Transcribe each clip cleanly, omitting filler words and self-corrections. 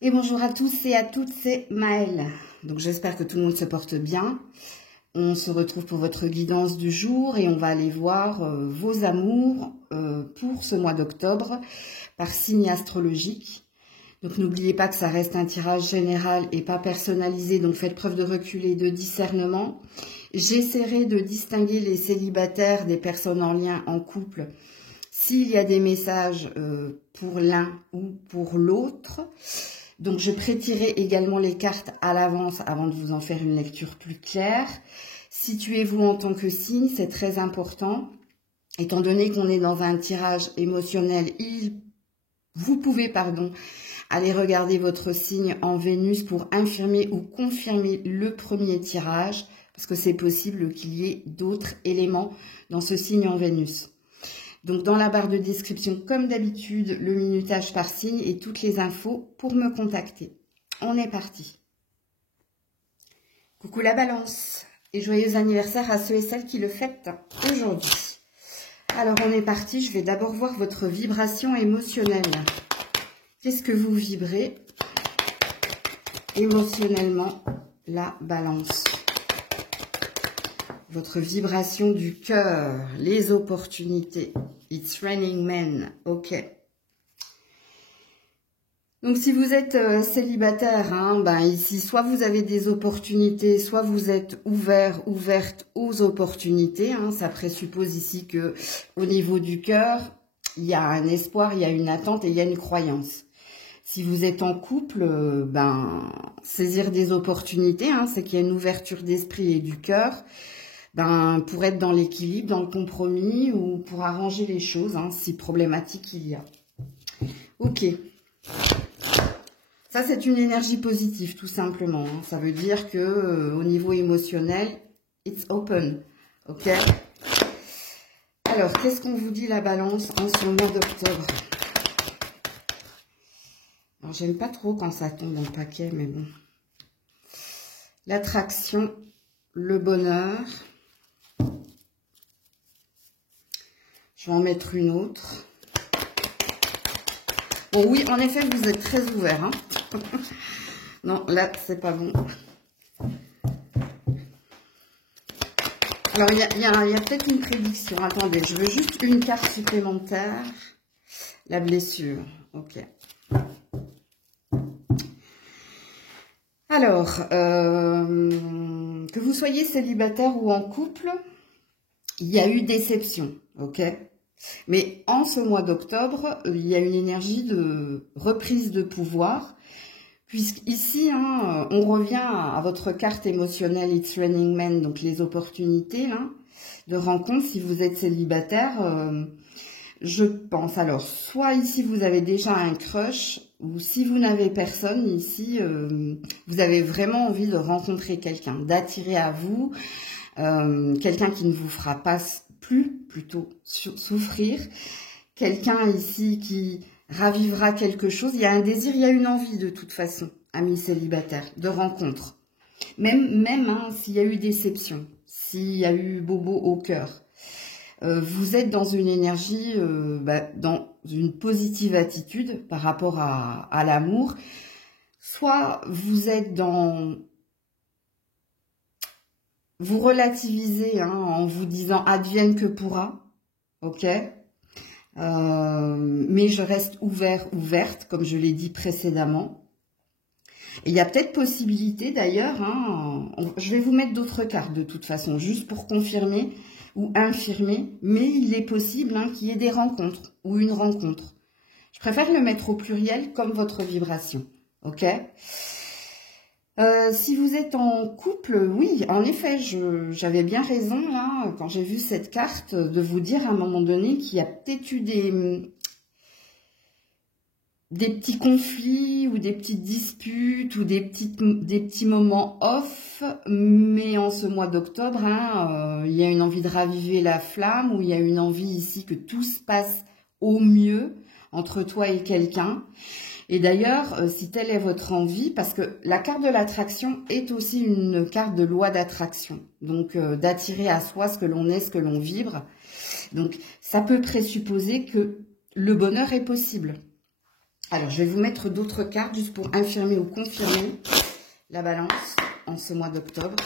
Et bonjour à tous et à toutes, c'est Maëlle. Donc j'espère que tout le monde se porte bien. On se retrouve pour votre guidance du jour et on va aller voir vos amours pour ce mois d'octobre par signe astrologique. Donc n'oubliez pas que ça reste un tirage général et pas personnalisé, donc faites preuve de recul et de discernement. J'essaierai de distinguer les célibataires des personnes en lien en couple s'il y a des messages pour l'un ou pour l'autre. Donc, je prêterai également les cartes à l'avance avant de vous en faire une lecture plus claire. Situez-vous en tant que signe, c'est très important. Étant donné qu'on est dans un tirage émotionnel, vous pouvez aller regarder votre signe en Vénus pour infirmer ou confirmer le premier tirage, parce que c'est possible qu'il y ait d'autres éléments dans ce signe en Vénus. Donc, dans la barre de description, comme d'habitude, le minutage par signe et toutes les infos pour me contacter. On est parti. Coucou la Balance et joyeux anniversaire à ceux et celles qui le fêtent aujourd'hui. Alors, on est parti. Je vais d'abord voir votre vibration émotionnelle. Qu'est-ce que vous vibrez émotionnellement, la Balance? Votre vibration du cœur, les opportunités. It's raining men. Ok. Donc, si vous êtes célibataire, ici, soit vous avez des opportunités, soit vous êtes ouverte aux opportunités. Ça présuppose ici que au niveau du cœur, il y a un espoir, il y a une attente et il y a une croyance. Si vous êtes en couple, saisir des opportunités, c'est qu'il y a une ouverture d'esprit et du cœur. Pour être dans l'équilibre, dans le compromis ou pour arranger les choses, si problématique il y a. Ok. Ça, c'est une énergie positive, tout simplement. Ça veut dire que au niveau émotionnel, it's open. Ok. Alors, qu'est-ce qu'on vous dit, la Balance, en ce mois d'octobre? Alors, j'aime pas trop quand ça tombe dans le paquet, mais bon. L'attraction, le bonheur. Je vais en mettre une autre. Bon, oui, en effet, vous êtes très ouvert. Non, là, c'est pas bon. Alors, il y a peut-être une prédiction. Attendez, je veux juste une carte supplémentaire. La blessure. Ok. Alors, que vous soyez célibataire ou en couple, il y a eu déception. Ok. Mais en ce mois d'octobre, il y a une énergie de reprise de pouvoir, puisqu'ici, on revient à votre carte émotionnelle It's Raining Men, donc les opportunités de rencontre si vous êtes célibataire. Je pense, alors, soit ici vous avez déjà un crush, ou si vous n'avez personne ici, vous avez vraiment envie de rencontrer quelqu'un, d'attirer à vous quelqu'un qui ne vous fera pas plutôt souffrir, quelqu'un ici qui ravivera quelque chose. Il y a un désir, il y a une envie de toute façon, amis célibataires, de rencontre. Même s'il y a eu déception, s'il y a eu bobo au cœur, vous êtes dans une énergie, dans une positive attitude par rapport à l'amour. Soit vous êtes dans... Vous relativisez en vous disant advienne que pourra, ok, mais je reste ouverte, comme je l'ai dit précédemment. Et il y a peut-être possibilité d'ailleurs, je vais vous mettre d'autres cartes de toute façon, juste pour confirmer ou infirmer, mais il est possible qu'il y ait des rencontres ou une rencontre. Je préfère le mettre au pluriel comme votre vibration, ok. Si vous êtes en couple, oui, en effet, j'avais bien raison, là, quand j'ai vu cette carte, de vous dire à un moment donné qu'il y a peut-être eu des petits conflits ou des petites disputes ou des petits moments off, mais en ce mois d'octobre, il y a une envie de raviver la flamme, ou il y a une envie ici que tout se passe au mieux entre toi et quelqu'un. Et d'ailleurs, si telle est votre envie, parce que la carte de l'attraction est aussi une carte de loi d'attraction, donc d'attirer à soi ce que l'on est, ce que l'on vibre. Donc, ça peut présupposer que le bonheur est possible. Alors, je vais vous mettre d'autres cartes juste pour infirmer ou confirmer la balance en ce mois d'octobre.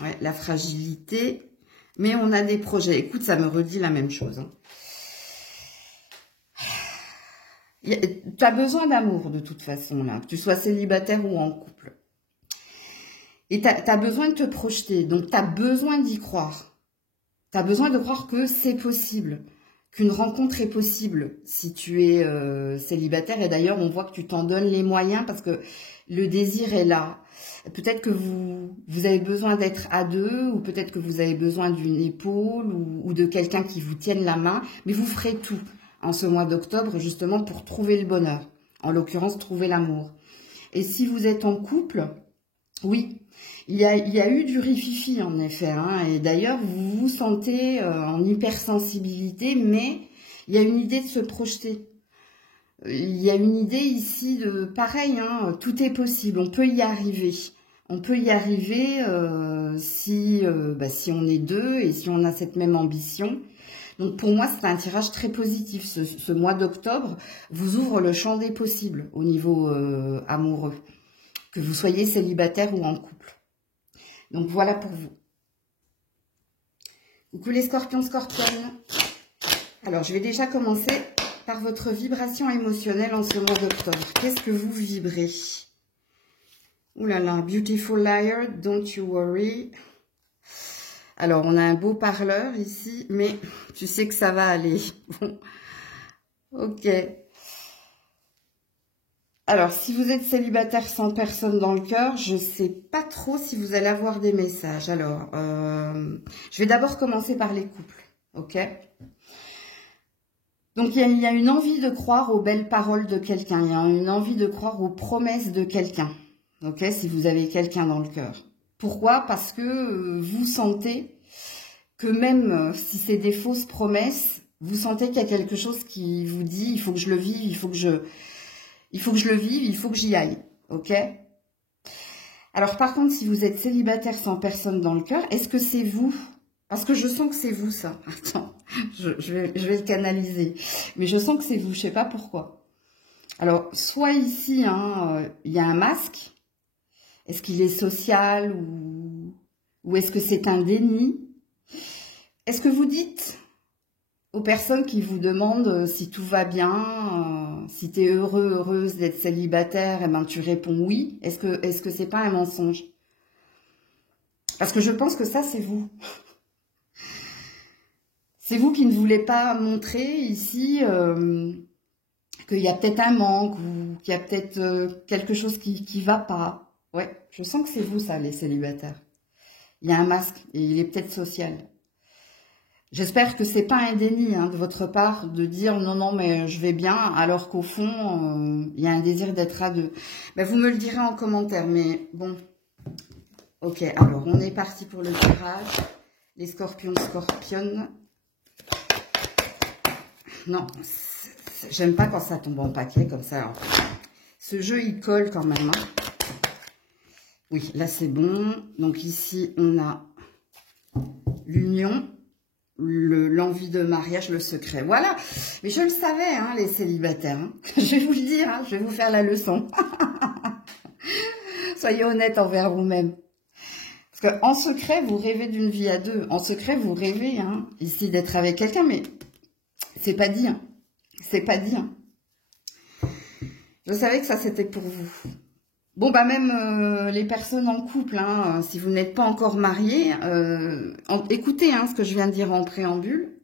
Ouais, la fragilité, mais on a des projets. Écoute, ça me redit la même chose. Hein. Tu as besoin d'amour de toute façon, là, que tu sois célibataire ou en couple. Et tu as besoin de te projeter, donc tu as besoin d'y croire. Tu as besoin de croire que c'est possible, qu'une rencontre est possible si tu es célibataire. Et d'ailleurs, on voit que tu t'en donnes les moyens parce que le désir est là. Peut-être que vous avez besoin d'être à deux, ou peut-être que vous avez besoin d'une épaule ou de quelqu'un qui vous tienne la main, mais vous ferez tout en ce mois d'octobre justement pour trouver le bonheur, en l'occurrence trouver l'amour. Et si vous êtes en couple, oui, il y a eu du rififi en effet, hein, et d'ailleurs vous vous sentez en hypersensibilité, mais il y a une idée de se projeter. Il y a une idée ici de pareil, hein, tout est possible, on peut y arriver. On peut y arriver si on est deux et si on a cette même ambition. Donc pour moi, c'est un tirage très positif. Ce mois d'octobre vous ouvre le champ des possibles au niveau amoureux, que vous soyez célibataire ou en couple. Donc voilà pour vous. Coucou les scorpions, scorpionnes. Alors je vais déjà commencer par votre vibration émotionnelle en ce mois d'octobre. Qu'est-ce que vous vibrez? Ouh là là, beautiful liar, don't you worry. Alors, on a un beau parleur ici, mais tu sais que ça va aller. Bon, ok. Alors, si vous êtes célibataire sans personne dans le cœur, je ne sais pas trop si vous allez avoir des messages. Alors, je vais d'abord commencer par les couples, ok? Donc, il y a une envie de croire aux belles paroles de quelqu'un. Il y a une envie de croire aux promesses de quelqu'un, ok? Si vous avez quelqu'un dans le cœur. Pourquoi? Parce que vous sentez que même si c'est des fausses promesses, vous sentez qu'il y a quelque chose qui vous dit « il faut que je le vive, il faut que je le vive, il faut que j'y aille ». Ok? Alors par contre, si vous êtes célibataire sans personne dans le cœur, est-ce que c'est vous? Parce que je sens que c'est vous ça. Attends, je vais le canaliser. Mais je sens que c'est vous, je sais pas pourquoi. Alors, soit ici, hein, il y a un masque. Est-ce qu'il est social ou est-ce que c'est un déni? Est-ce que vous dites aux personnes qui vous demandent si tout va bien, si tu es heureux, heureuse d'être célibataire, eh ben tu réponds oui? Est-ce que c'est pas un mensonge? Parce que je pense que ça, c'est vous. C'est vous qui ne voulez pas montrer ici qu'il y a peut-être un manque ou qu'il y a peut-être quelque chose qui va pas. Ouais, je sens que c'est vous ça, les célibataires. Il y a un masque et il est peut-être social. J'espère que c'est pas un déni hein, de votre part de dire non mais je vais bien alors qu'au fond il y a un désir d'être à deux. Ben, vous me le direz en commentaire, mais bon. Ok, alors on est parti pour le tirage. Les scorpions, scorpionnes. Non, j'aime pas quand ça tombe en paquet comme ça. Alors, ce jeu il colle quand même. Hein. Oui, là c'est bon. Donc ici on a l'union. L'envie de mariage, le secret. Voilà. Mais je le savais, hein, les célibataires. Hein. Je vais vous le dire, hein, je vais vous faire la leçon. Soyez honnête envers vous-même. Parce qu'en secret, vous rêvez d'une vie à deux. En secret, vous rêvez hein, ici d'être avec quelqu'un, mais c'est pas dit. Hein. C'est pas dit. Hein. Je savais que ça, c'était pour vous. Bon, bah même les personnes en couple, hein, si vous n'êtes pas encore mariés, écoutez hein, ce que je viens de dire en préambule,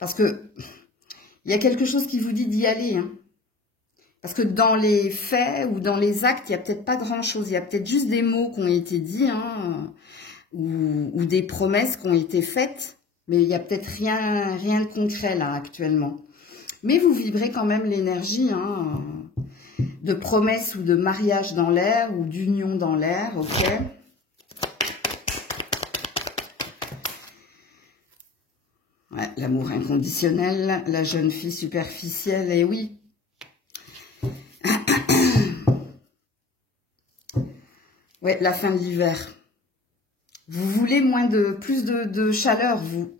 parce que il y a quelque chose qui vous dit d'y aller. Hein. Parce que dans les faits ou dans les actes, il n'y a peut-être pas grand-chose. Il y a peut-être juste des mots qui ont été dits hein, ou des promesses qui ont été faites, mais il n'y a peut-être rien de concret là actuellement. Mais vous vibrez quand même l'énergie hein, de promesse ou de mariage dans l'air ou d'union dans l'air, ok? Ouais, l'amour inconditionnel, la jeune fille superficielle, et oui. Ouais, la fin de l'hiver. Vous voulez plus de chaleur, vous.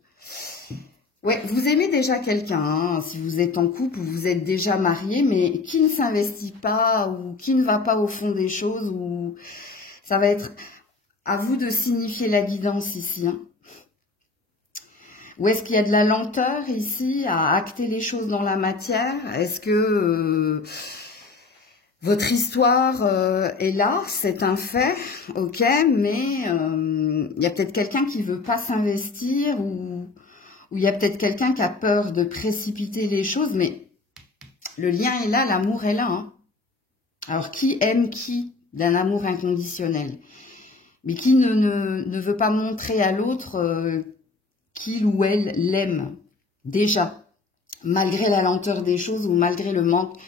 Ouais, vous aimez déjà quelqu'un, hein, si vous êtes en couple ou vous êtes déjà marié, mais qui ne s'investit pas ou qui ne va pas au fond des choses, ou ça va être à vous de signifier la guidance ici, hein. Ou est-ce qu'il y a de la lenteur ici à acter les choses dans la matière? Est-ce que votre histoire est là, c'est un fait, ok, mais il y a peut-être quelqu'un qui veut pas s'investir, ou il y a peut-être quelqu'un qui a peur de précipiter les choses, mais le lien est là, l'amour est là, hein. Alors, qui aime qui d'un amour inconditionnel? Mais qui ne veut pas montrer à l'autre qu'il ou elle l'aime déjà, malgré la lenteur des choses ou malgré le manque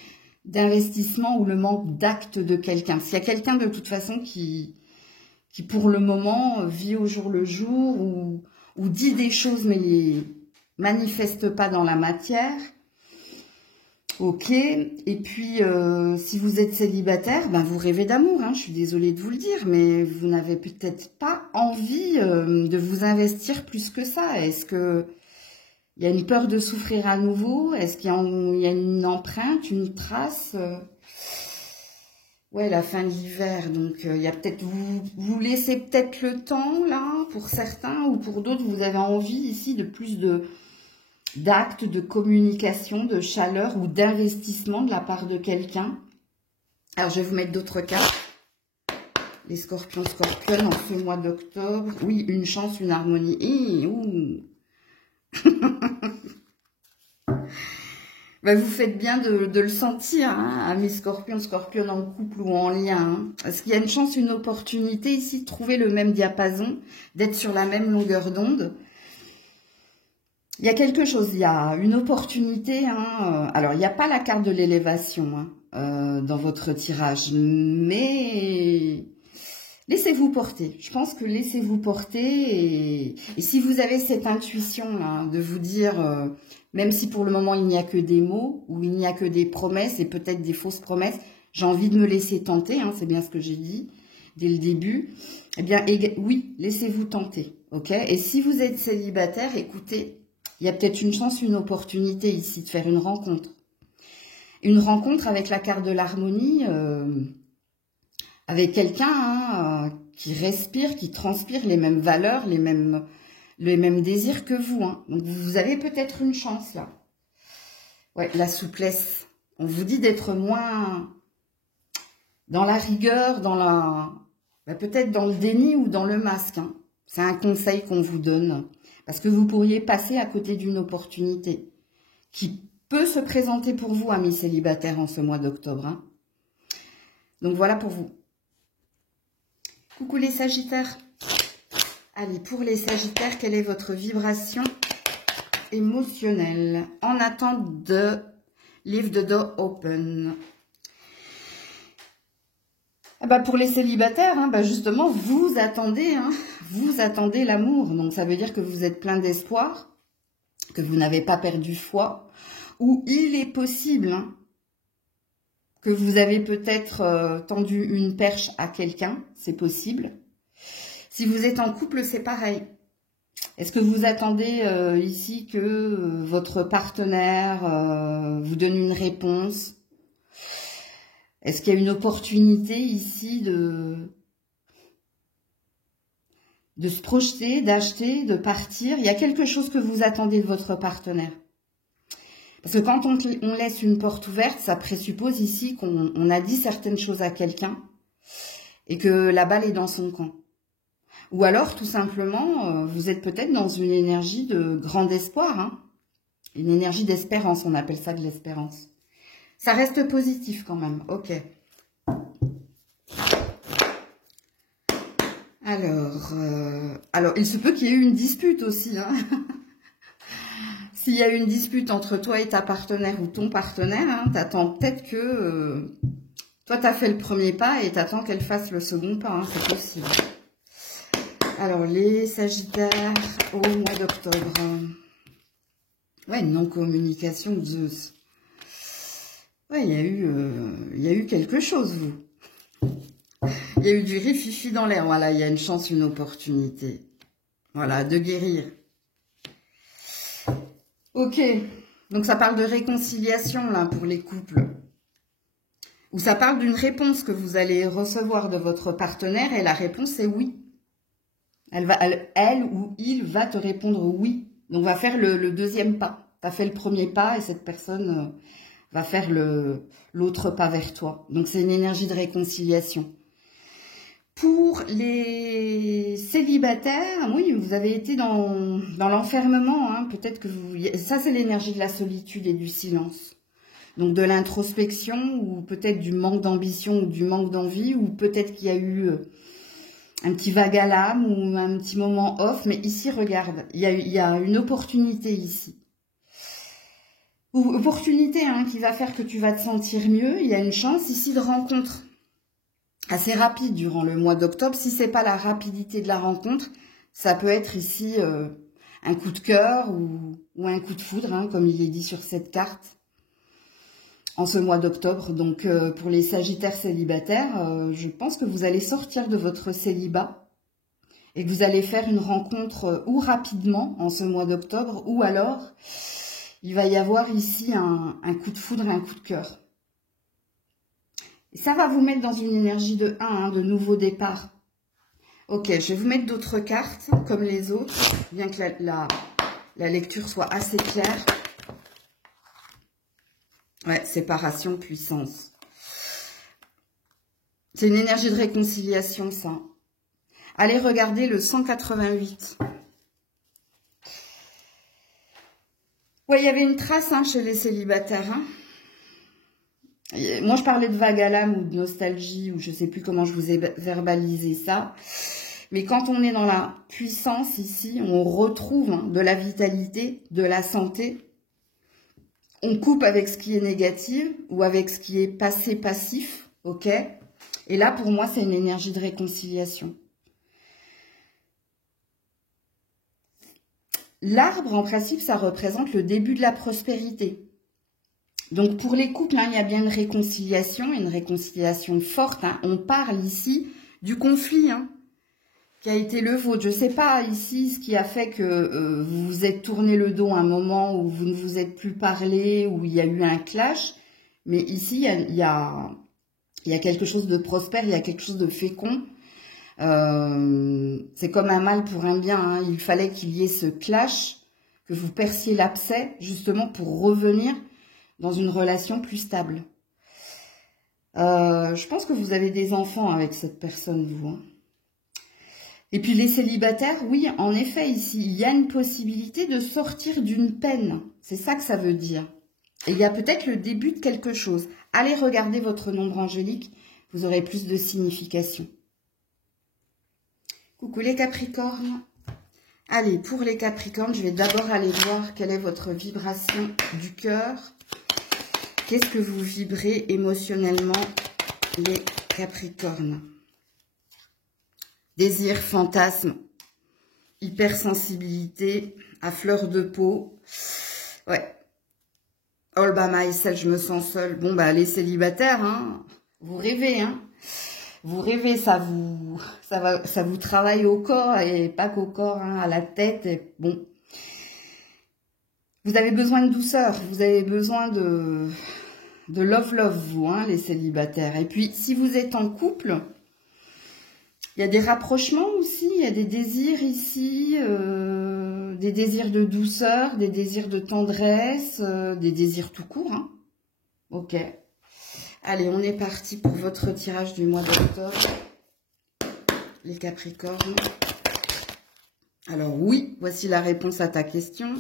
d'investissement ou le manque d'acte de quelqu'un. S'il y a quelqu'un de toute façon qui pour le moment vit au jour le jour, ou dit des choses mais les manifeste pas dans la matière, ok. Et puis si vous êtes célibataire, ben vous rêvez d'amour, hein, je suis désolée de vous le dire, mais vous n'avez peut-être pas envie de vous investir plus que ça. Est-ce que il y a une peur de souffrir à nouveau? Est-ce qu'il y a une empreinte, une trace? Ouais, la fin de l'hiver, donc il y a peut-être, vous laissez peut-être le temps là pour certains, ou pour d'autres vous avez envie ici de plus d'actes, de communication, de chaleur ou d'investissement de la part de quelqu'un. Alors je vais vous mettre d'autres cartes. Les scorpions, scorpionnes en ce mois d'octobre. Oui, une chance, une harmonie. Ben, vous faites bien de le sentir, hein, à mes scorpions, scorpionnes en couple ou en lien, hein. Parce qu'il y a une chance, une opportunité ici de trouver le même diapason, d'être sur la même longueur d'onde. Il y a quelque chose, il y a une opportunité, hein. Alors, il n'y a pas la carte de l'élévation, hein, dans votre tirage, mais laissez-vous porter. Je pense que laissez-vous porter, et si vous avez cette intuition, hein, de vous dire, même si pour le moment il n'y a que des mots, ou il n'y a que des promesses, et peut-être des fausses promesses, j'ai envie de me laisser tenter, hein, c'est bien ce que j'ai dit dès le début, eh bien oui, laissez-vous tenter, ok. Et si vous êtes célibataire, écoutez, il y a peut-être une chance, une opportunité ici de faire une rencontre. Une rencontre avec la carte de l'harmonie, avec quelqu'un, hein, qui respire, qui transpire les mêmes valeurs, les mêmes désirs que vous, hein. Donc vous avez peut-être une chance là. Ouais, la souplesse. On vous dit d'être moins dans la rigueur, peut-être dans le déni ou dans le masque, hein. C'est un conseil qu'on vous donne. Parce que vous pourriez passer à côté d'une opportunité qui peut se présenter pour vous, amis célibataires, en ce mois d'octobre, hein. Donc voilà pour vous. Coucou les Sagittaires. Allez, pour les Sagittaires, quelle est votre vibration émotionnelle en attente de Leave the Door Open? Ah bah pour les célibataires, hein, bah justement, vous attendez l'amour. Donc ça veut dire que vous êtes plein d'espoir, que vous n'avez pas perdu foi, ou il est possible, hein, que vous avez peut-être tendu une perche à quelqu'un, c'est possible. Si vous êtes en couple, c'est pareil. Est-ce que vous attendez ici que votre partenaire vous donne une réponse? Est-ce qu'il y a une opportunité ici de se projeter, d'acheter, de partir? Il y a quelque chose que vous attendez de votre partenaire. Parce que quand on laisse une porte ouverte, ça présuppose ici qu'on a dit certaines choses à quelqu'un et que la balle est dans son camp. Ou alors, tout simplement, vous êtes peut-être dans une énergie de grand espoir, hein, une énergie d'espérance, on appelle ça de l'espérance. Ça reste positif quand même, ok. Alors, il se peut qu'il y ait eu une dispute aussi, hein. S'il y a eu une dispute entre toi et ta partenaire ou ton partenaire, hein, t'attends peut-être que toi, t'as fait le premier pas et t'attends qu'elle fasse le second pas, hein, c'est possible. Alors, les Sagittaires au mois d'octobre. Ouais, une non-communication de Zeus. Ouais, il y a eu quelque chose, vous. Il y a eu du rififi dans l'air. Voilà, il y a une chance, une opportunité. Voilà, de guérir. Ok, donc ça parle de réconciliation là pour les couples. Ou ça parle d'une réponse que vous allez recevoir de votre partenaire et la réponse est oui. Elle ou il va te répondre oui. Donc va faire le deuxième pas. Tu as fait le premier pas et cette personne va faire l'autre pas vers toi. Donc c'est une énergie de réconciliation. Pour les célibataires, oui, vous avez été dans l'enfermement. Hein. Peut-être que ça c'est l'énergie de la solitude et du silence. Donc de l'introspection ou peut-être du manque d'ambition ou du manque d'envie ou peut-être qu'il y a eu un petit vague à l'âme ou un petit moment off. Mais ici, regarde, il y a une opportunité ici. Ou opportunité hein, qui va faire que tu vas te sentir mieux. Il y a une chance ici de rencontre assez rapide durant le mois d'octobre. Si c'est pas la rapidité de la rencontre, ça peut être ici un coup de cœur ou un coup de foudre, hein, comme il est dit sur cette carte. En ce mois d'octobre, donc pour les sagittaires célibataires, je pense que vous allez sortir de votre célibat et que vous allez faire une rencontre ou rapidement en ce mois d'octobre ou alors il va y avoir ici un coup de foudre et un coup de cœur. Et ça va vous mettre dans une énergie de 1, hein, de nouveau départ. Ok, je vais vous mettre d'autres cartes comme les autres, bien que la lecture soit assez claire. Ouais, séparation, puissance. C'est une énergie de réconciliation, ça. Allez regarder le 188. Ouais, il y avait une trace hein, chez les célibataires. Hein. Moi, je parlais de vague à l'âme ou de nostalgie, ou je ne sais plus comment je vous ai verbalisé ça. Mais quand on est dans la puissance ici, on retrouve hein, de la vitalité, de la santé. On coupe avec ce qui est négatif ou avec ce qui est passé passif, ok? Et là, pour moi, c'est une énergie de réconciliation. L'arbre, en principe, ça représente le début de la prospérité. Donc, pour les couples, hein, il y a bien une réconciliation forte. Hein. On parle ici du conflit hein, qui a été le vôtre. Je ne sais pas ici ce qui a fait que vous vous êtes tourné le dos à un moment où vous ne vous êtes plus parlé, où il y a eu un clash. Mais ici, il y a quelque chose de prospère, il y a quelque chose de fécond. C'est comme un mal pour un bien. Hein. Il fallait qu'il y ait ce clash, que vous perciez l'abcès, justement pour revenir dans une relation plus stable. Je pense que vous avez des enfants avec cette personne, vous. Hein. Et puis les célibataires, oui, en effet, ici, il y a une possibilité de sortir d'une peine. C'est ça que ça veut dire. Et il y a peut-être le début de quelque chose. Allez regarder votre nombre angélique, vous aurez plus de signification. Coucou les Capricornes. Allez, pour les Capricornes, je vais d'abord aller voir quelle est votre vibration du cœur. Qu'est-ce que vous vibrez émotionnellement, les Capricornes? Désir, fantasme, hypersensibilité, à fleur de peau. Ouais. All by myself, je me sens seule. Bon, bah, les célibataires, hein, vous rêvez, hein. Vous rêvez, ça vous travaille au corps et pas qu'au corps, hein, à la tête. Et bon. Vous avez besoin de douceur, vous avez besoin de love, vous, hein, les célibataires. Et puis, si vous êtes en couple, il y a des rapprochements aussi, il y a des désirs ici, des désirs de douceur, des désirs de tendresse, des désirs tout court. Hein. Ok. Allez, on est parti pour votre tirage du mois d'octobre. Les Capricornes. Alors oui, voici la réponse à ta question.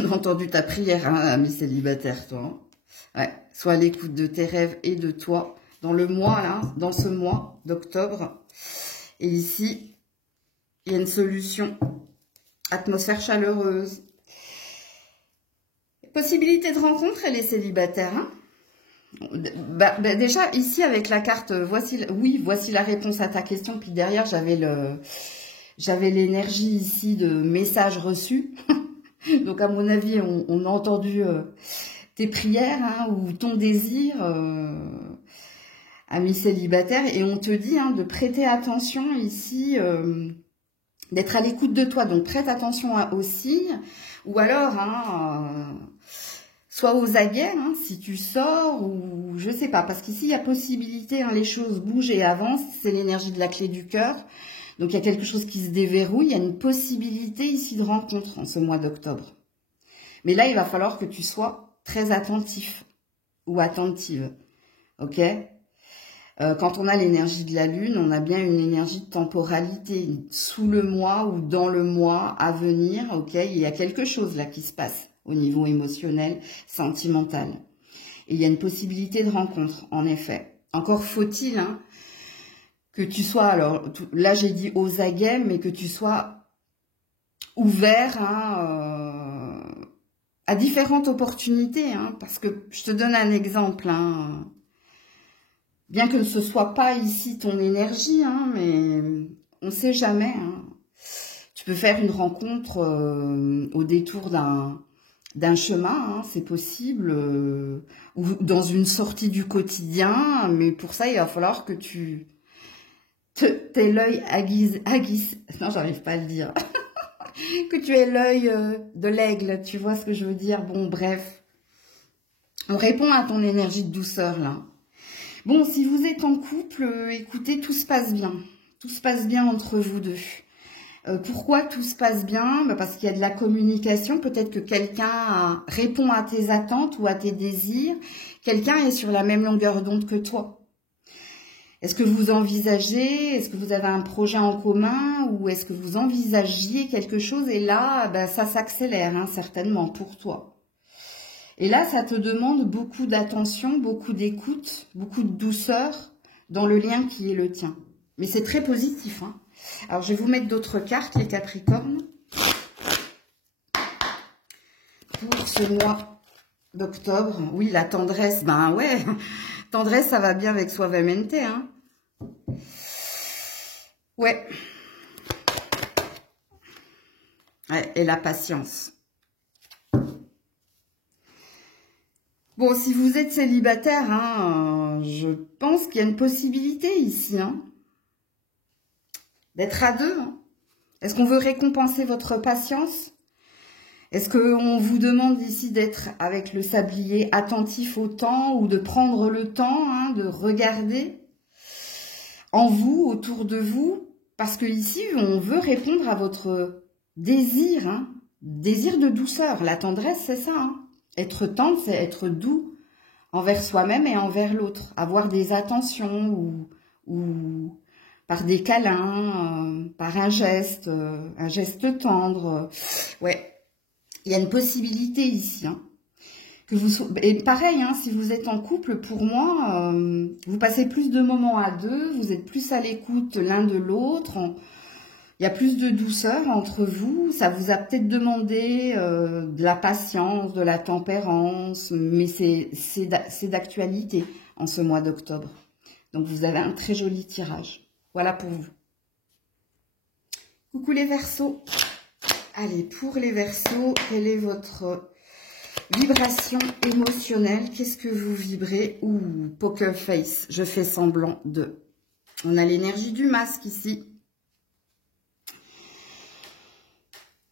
On a entendu ta prière, hein, ami célibataire, toi. Hein. Ouais, sois à l'écoute de tes rêves et de toi dans le mois, là, dans ce mois d'octobre. Et ici, il y a une solution. Atmosphère chaleureuse. Possibilité de rencontre, les célibataires. Hein déjà, ici, avec la carte, voici la réponse à ta question. Puis derrière, j'avais l'énergie ici de message reçu. Donc, à mon avis, on a entendu tes prières hein, ou ton désir, ami célibataire. Et on te dit hein, de prêter attention ici, d'être à l'écoute de toi. Donc, prête attention aux signes. Ou alors, sois aux aguets, si tu sors ou je sais pas. Parce qu'ici, il y a possibilité, les choses bougent et avancent. C'est l'énergie de la clé du cœur. Donc, il y a quelque chose qui se déverrouille. Il y a une possibilité ici de rencontre en ce mois d'octobre. Mais là, il va falloir que tu sois très attentif ou attentive. Ok ? Quand on a l'énergie de la lune, on a bien une énergie de temporalité. Sous le mois ou dans le mois à venir, ok ? Il y a quelque chose là qui se passe au niveau émotionnel, sentimental. Et il y a une possibilité de rencontre, en effet. Encore faut-il que tu sois, alors là j'ai dit aux aguets, mais que tu sois ouvert à différentes opportunités. Parce que je te donne un exemple. Bien que ce soit pas ici ton énergie, mais on ne sait jamais. Tu peux faire une rencontre au détour d'un chemin, c'est possible, ou dans une sortie du quotidien, mais pour ça, il va falloir que tu aies l'œil aiguisé, non, j'arrive pas à le dire, que tu aies l'œil de l'aigle, tu vois ce que je veux dire? Bon, bref, on répond à ton énergie de douceur, là. Bon, si vous êtes en couple, écoutez, tout se passe bien. Tout se passe bien entre vous deux. Pourquoi tout se passe bien? Parce qu'il y a de la communication. Peut-être que quelqu'un répond à tes attentes ou à tes désirs. Quelqu'un est sur la même longueur d'onde que toi. Est-ce que vous envisagez, est-ce que vous avez un projet en commun ou est-ce que vous envisagiez quelque chose et là, ça s'accélère certainement pour toi. Et là, ça te demande beaucoup d'attention, beaucoup d'écoute, beaucoup de douceur dans le lien qui est le tien. Mais c'est très positif. Alors, je vais vous mettre d'autres cartes, les Capricornes, pour ce mois d'octobre. Oui, la tendresse, ouais, tendresse, ça va bien avec Suavemente. Ouais. Et la patience. Bon, si vous êtes célibataire, je pense qu'il y a une possibilité ici, d'être à deux. Est-ce qu'on veut récompenser votre patience? Est-ce qu'on vous demande ici d'être avec le sablier attentif au temps ou de prendre le temps de regarder en vous, autour de vous? Parce que ici, on veut répondre à votre désir, désir de douceur. La tendresse, c'est ça. Être tendre, c'est être doux envers soi-même et envers l'autre. Avoir des attentions ou par des câlins, par un geste tendre. Ouais, il y a une possibilité ici. Que vous et pareil, si vous êtes en couple, pour moi, vous passez plus de moments à deux, vous êtes plus à l'écoute l'un de l'autre. Il y a plus de douceur entre vous. Ça vous a peut-être demandé de la patience, de la tempérance, mais c'est d'actualité en ce mois d'octobre. Donc, vous avez un très joli tirage. Voilà pour vous. Coucou les Verseaux. Allez, pour les Verseaux, quelle est votre vibration émotionnelle? Qu'est-ce que vous vibrez? Ouh, poker face, je fais semblant de. On a l'énergie du masque ici.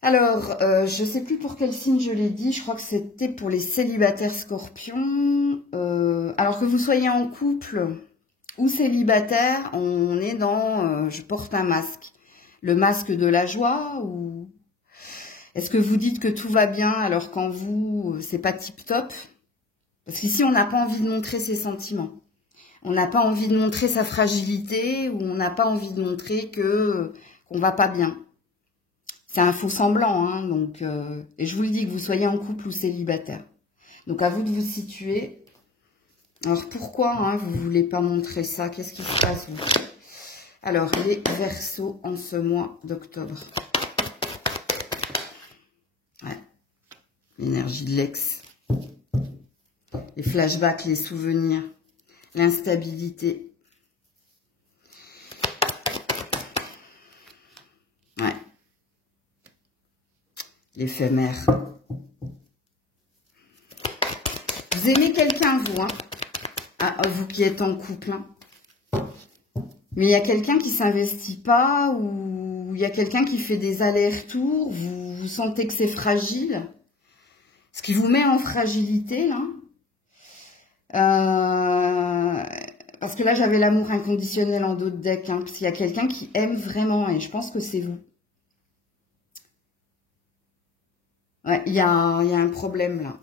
Alors, je ne sais plus pour quel signe je l'ai dit, je crois que c'était pour les célibataires scorpions. Alors que vous soyez en couple ou célibataire, on est dans je porte un masque. Le masque de la joie ou est-ce que vous dites que tout va bien alors qu'en vous, c'est pas tip-top? Parce qu'ici, on n'a pas envie de montrer ses sentiments. On n'a pas envie de montrer sa fragilité ou on n'a pas envie de montrer qu'on va pas bien. C'est un faux semblant, donc, et je vous le dis, que vous soyez en couple ou célibataire. Donc, à vous de vous situer. Alors, pourquoi vous ne voulez pas montrer ça? Qu'est-ce qui se passe, vous? Alors, les Verseaux en ce mois d'octobre. Ouais. L'énergie de l'ex. Les flashbacks, les souvenirs. L'instabilité. Ouais. L'éphémère. Vous aimez quelqu'un, vous, vous qui êtes en couple. Mais il y a quelqu'un qui ne s'investit pas ou il y a quelqu'un qui fait des allers-retours, vous sentez que c'est fragile, ce qui vous met en fragilité, là. Parce que là, j'avais l'amour inconditionnel en dos de deck, hein, parce qu'il y a quelqu'un qui aime vraiment, et je pense que c'est vous. Ouais, il y a un problème, là.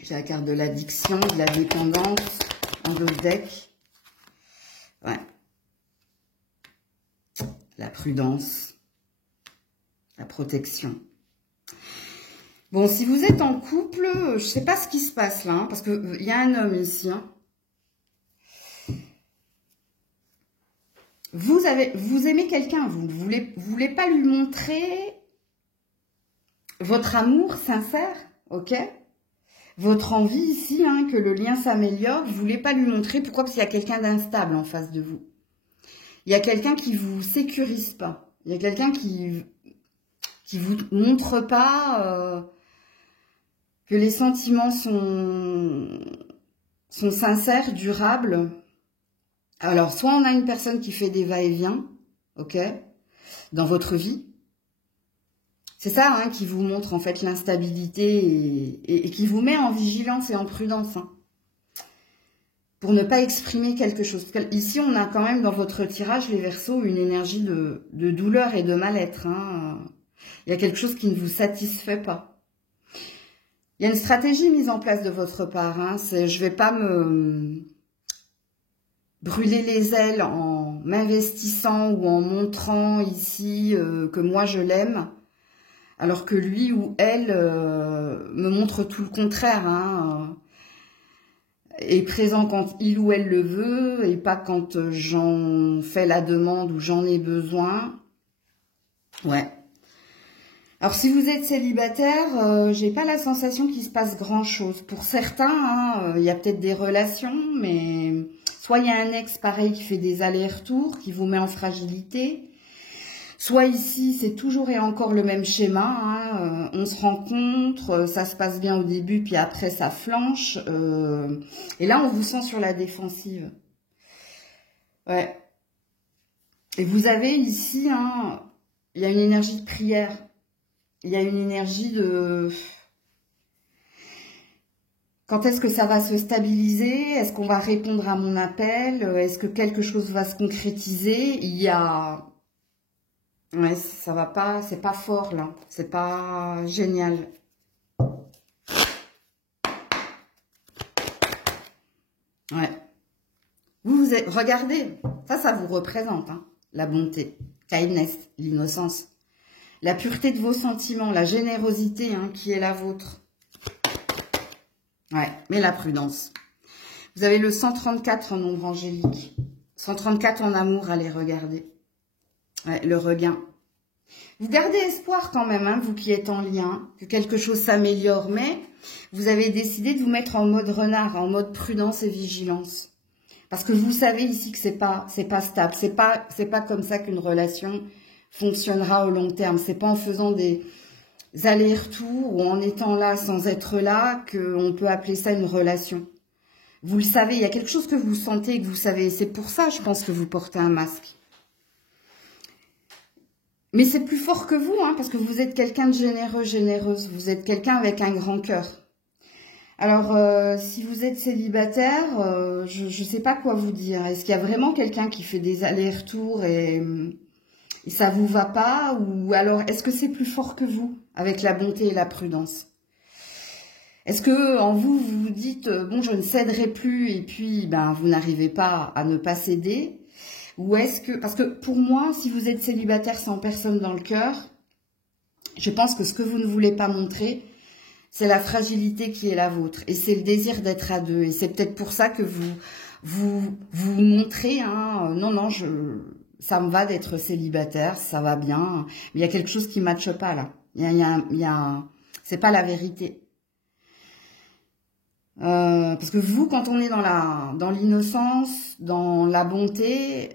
J'ai la carte de l'addiction, de la dépendance, en dos de deck. Ouais. La prudence, la protection. Bon, si vous êtes en couple, je sais pas ce qui se passe là, hein, parce que il y a un homme ici. Hein. Vous aimez quelqu'un, vous voulez pas lui montrer votre amour sincère, ok? Votre envie ici, hein, que le lien s'améliore, vous voulez pas lui montrer. Pourquoi? Parce qu'il y a quelqu'un d'instable en face de vous. Il y a quelqu'un qui vous sécurise pas. Il y a quelqu'un qui vous montre pas que les sentiments sont sincères, durables. Alors, soit on a une personne qui fait des va-et-vient, ok, dans votre vie. C'est ça, hein, qui vous montre en fait l'instabilité et qui vous met en vigilance et en prudence, hein, pour ne pas exprimer quelque chose. Parce qu'ici, on a quand même dans votre tirage, les Verseaux, une énergie de douleur et de mal-être. Hein. Il y a quelque chose qui ne vous satisfait pas. Il y a une stratégie mise en place de votre part. Hein. Je ne vais pas me brûler les ailes en m'investissant ou en montrant ici que moi je l'aime, alors que lui ou elle me montre tout le contraire. Hein. Est présent quand il ou elle le veut et pas quand j'en fais la demande ou j'en ai besoin. Ouais. Alors si vous êtes célibataire, j'ai pas la sensation qu'il se passe grand chose. Pour certains, hein, il y a peut-être des relations, mais soit il y a un ex pareil qui fait des allers-retours, qui vous met en fragilité. Soit ici, c'est toujours et encore le même schéma. Hein, on se rencontre, ça se passe bien au début, puis après ça flanche. Et là, on vous sent sur la défensive. Ouais. Et vous avez ici, hein, il y a une énergie de prière. Il y a une énergie de... Quand est-ce que ça va se stabiliser? Est-ce qu'on va répondre à mon appel? Est-ce que quelque chose va se concrétiser? Il y a... Ouais, ça va pas, c'est pas fort là. C'est pas génial. Ouais. Vous êtes... Regardez, ça vous représente, hein, la bonté, kindness, l'innocence. La pureté de vos sentiments, la générosité, hein, qui est la vôtre. Ouais, mais la prudence. Vous avez le 134 en ombre angélique. 134 en amour, allez regarder. Ouais, le regain. Vous gardez espoir quand même, hein, vous qui êtes en lien, que quelque chose s'améliore, mais vous avez décidé de vous mettre en mode renard, en mode prudence et vigilance. Parce que vous savez ici que c'est pas stable, c'est pas comme ça qu'une relation fonctionnera au long terme. C'est pas en faisant des allers-retours ou en étant là sans être là qu'on peut appeler ça une relation. Vous le savez, il y a quelque chose que vous sentez et que vous savez. C'est pour ça, je pense, que vous portez un masque. Mais c'est plus fort que vous, hein, parce que vous êtes quelqu'un de généreux, généreuse. Vous êtes quelqu'un avec un grand cœur. Alors, si vous êtes célibataire, je ne sais pas quoi vous dire. Est-ce qu'il y a vraiment quelqu'un qui fait des allers-retours et ça vous va pas? Ou alors, est-ce que c'est plus fort que vous, avec la bonté et la prudence? Est-ce que en vous, vous vous dites, bon, je ne céderai plus, et puis, ben, vous n'arrivez pas à ne pas céder? Ou est-ce que, parce que pour moi, si vous êtes célibataire sans personne dans le cœur, je pense que ce que vous ne voulez pas montrer, c'est la fragilité qui est la vôtre. Et c'est le désir d'être à deux. Et c'est peut-être pour ça que vous montrez, hein, non, ça me va d'être célibataire, ça va bien. Mais il y a quelque chose qui ne matche pas là. C'est pas la vérité. Parce que vous, quand on est dans l'innocence, dans la bonté,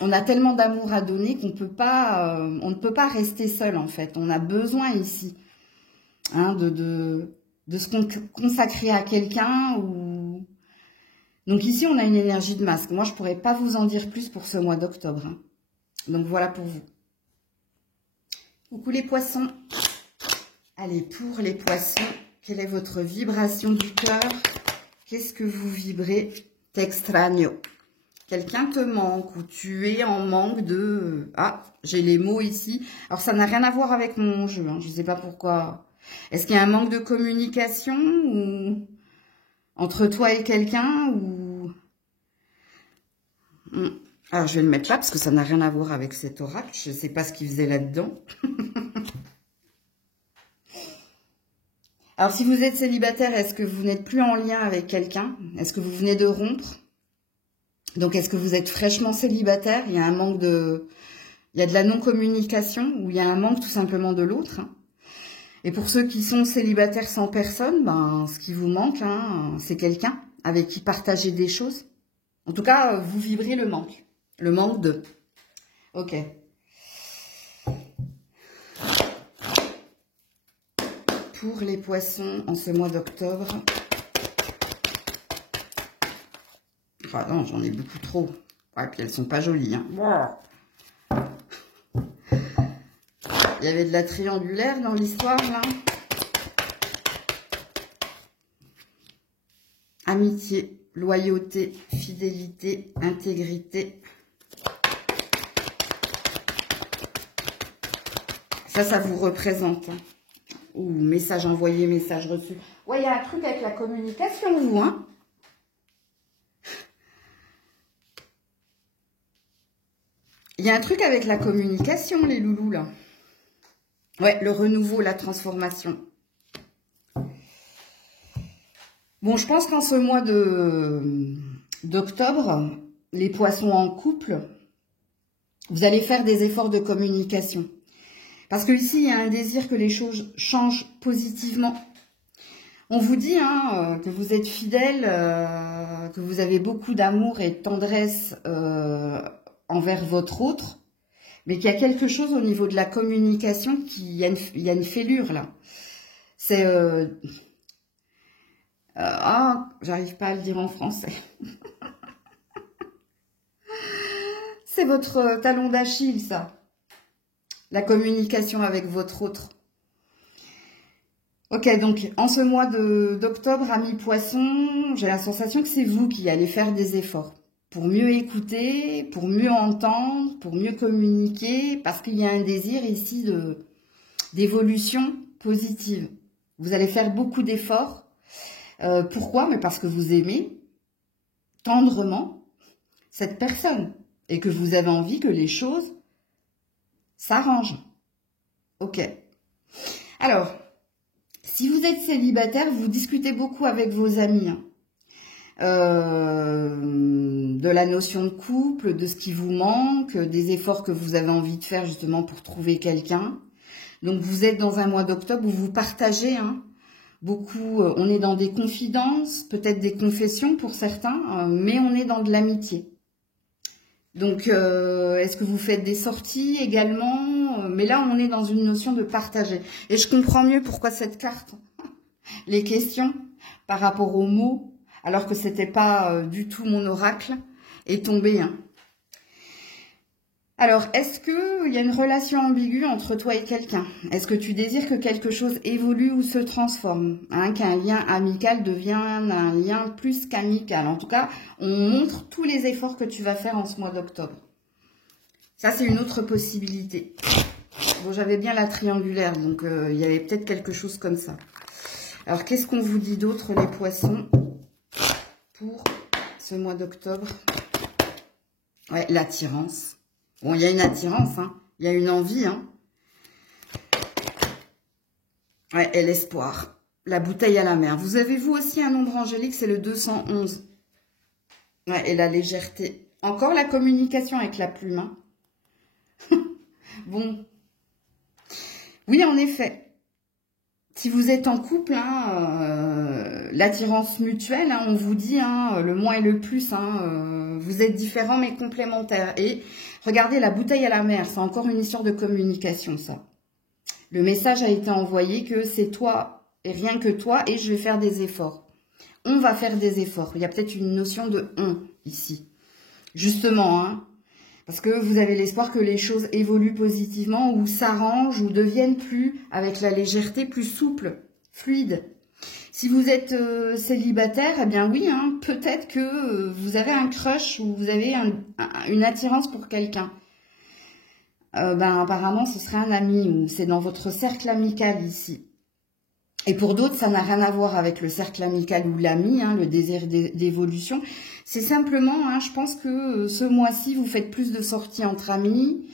on a tellement d'amour à donner qu'on on ne peut pas rester seul en fait. On a besoin ici, hein, de se consacrer à quelqu'un. Donc ici, on a une énergie de masque. Moi, je pourrais pas vous en dire plus pour ce mois d'octobre. Hein. Donc voilà pour vous. Coucou les poissons. Allez, pour les poissons, quelle est votre vibration du cœur? Qu'est-ce que vous vibrez? T'extraño. Quelqu'un te manque ou tu es en manque de... Ah, j'ai les mots ici. Alors ça n'a rien à voir avec mon jeu, hein. Je ne sais pas pourquoi. Est-ce qu'il y a un manque de communication ou entre toi et quelqu'un ou... Alors je vais le mettre là parce que ça n'a rien à voir avec cet oracle. Je ne sais pas ce qu'il faisait là-dedans. Alors si vous êtes célibataire, est-ce que vous n'êtes plus en lien avec quelqu'un? Est-ce que vous venez de rompre? Donc est-ce que vous êtes fraîchement célibataire? Il y a un manque de... Il y a de la non-communication ou il y a un manque tout simplement de l'autre, hein. Et pour ceux qui sont célibataires sans personne, ben, ce qui vous manque, hein, c'est quelqu'un avec qui partager des choses. En tout cas, vous vibrez le manque. Le manque de... Ok. Pour les poissons en ce mois d'octobre... Ah non, j'en ai beaucoup trop. Ouais, puis elles sont pas jolies, hein. Il y avait de la triangulaire dans l'histoire, là. Amitié, loyauté, fidélité, intégrité. Ça vous représente. Ou message envoyé, message reçu. Ouais, il y a un truc avec la communication, vous, hein. Il y a un truc avec la communication, les loulous, là. Ouais, le renouveau, la transformation. Bon, je pense qu'en ce mois d'octobre, les poissons en couple, vous allez faire des efforts de communication. Parce que ici, il y a un désir que les choses changent positivement. On vous dit hein, que vous êtes fidèle, que vous avez beaucoup d'amour et de tendresse envers votre autre. Mais qu'il y a quelque chose au niveau de la communication, il y a une fêlure là. C'est... j'arrive pas à le dire en français. C'est votre talon d'Achille, ça. La communication avec votre autre. Ok, donc en ce mois d'octobre, amis poissons, j'ai la sensation que c'est vous qui allez faire des efforts. Pour mieux écouter, pour mieux entendre, pour mieux communiquer, parce qu'il y a un désir ici d'évolution positive. Vous allez faire beaucoup d'efforts. Pourquoi? Mais parce que vous aimez tendrement cette personne et que vous avez envie que les choses s'arrangent. Ok. Alors, si vous êtes célibataire, vous discutez beaucoup avec vos amis, hein. De la notion de couple, de ce qui vous manque, des efforts que vous avez envie de faire justement pour trouver quelqu'un. Donc vous êtes dans un mois d'octobre où vous partagez hein, beaucoup, on est dans des confidences, peut-être des confessions pour certains, mais on est dans de l'amitié. Donc est-ce que vous faites des sorties également? Mais là on est dans une notion de partager. Et je comprends mieux pourquoi cette carte, les questions par rapport aux mots, alors que c'était pas du tout mon oracle, est tombé. Hein. Alors, est-ce qu'il y a une relation ambiguë entre toi et quelqu'un? Est-ce que tu désires que quelque chose évolue ou se transforme, hein, qu'un lien amical devienne un lien plus qu'amical? En tout cas, on montre tous les efforts que tu vas faire en ce mois d'octobre. Ça, c'est une autre possibilité. Bon, j'avais bien la triangulaire, donc il y avait peut-être quelque chose comme ça. Alors, qu'est-ce qu'on vous dit d'autre, les poissons, pour ce mois d'octobre? Ouais, l'attirance. Bon, il y a une attirance, hein. Il y a une envie, hein. Ouais, et l'espoir. La bouteille à la mer. Vous avez, vous aussi, un nombre angélique, c'est le 211. Ouais, et la légèreté. Encore la communication avec la plume, hein. Bon. Oui, en effet. Si vous êtes en couple, hein, l'attirance mutuelle, hein, on vous dit hein, le moins et le plus, hein, vous êtes différents mais complémentaires. Et regardez, la bouteille à la mer, c'est encore une histoire de communication, ça. Le message a été envoyé que c'est toi et rien que toi et je vais faire des efforts. On va faire des efforts. Il y a peut-être une notion de « on » ici. Justement, hein, Parce que vous avez l'espoir que les choses évoluent positivement ou s'arrangent ou deviennent plus, avec la légèreté, plus souples, fluides. Si vous êtes célibataire, eh bien oui, hein, peut-être que vous avez un crush ou vous avez une attirance pour quelqu'un. Apparemment, ce serait un ami ou c'est dans votre cercle amical ici. Et pour d'autres, ça n'a rien à voir avec le cercle amical ou l'ami, hein, le désir d'évolution. C'est simplement, hein, je pense que ce mois-ci, vous faites plus de sorties entre amis,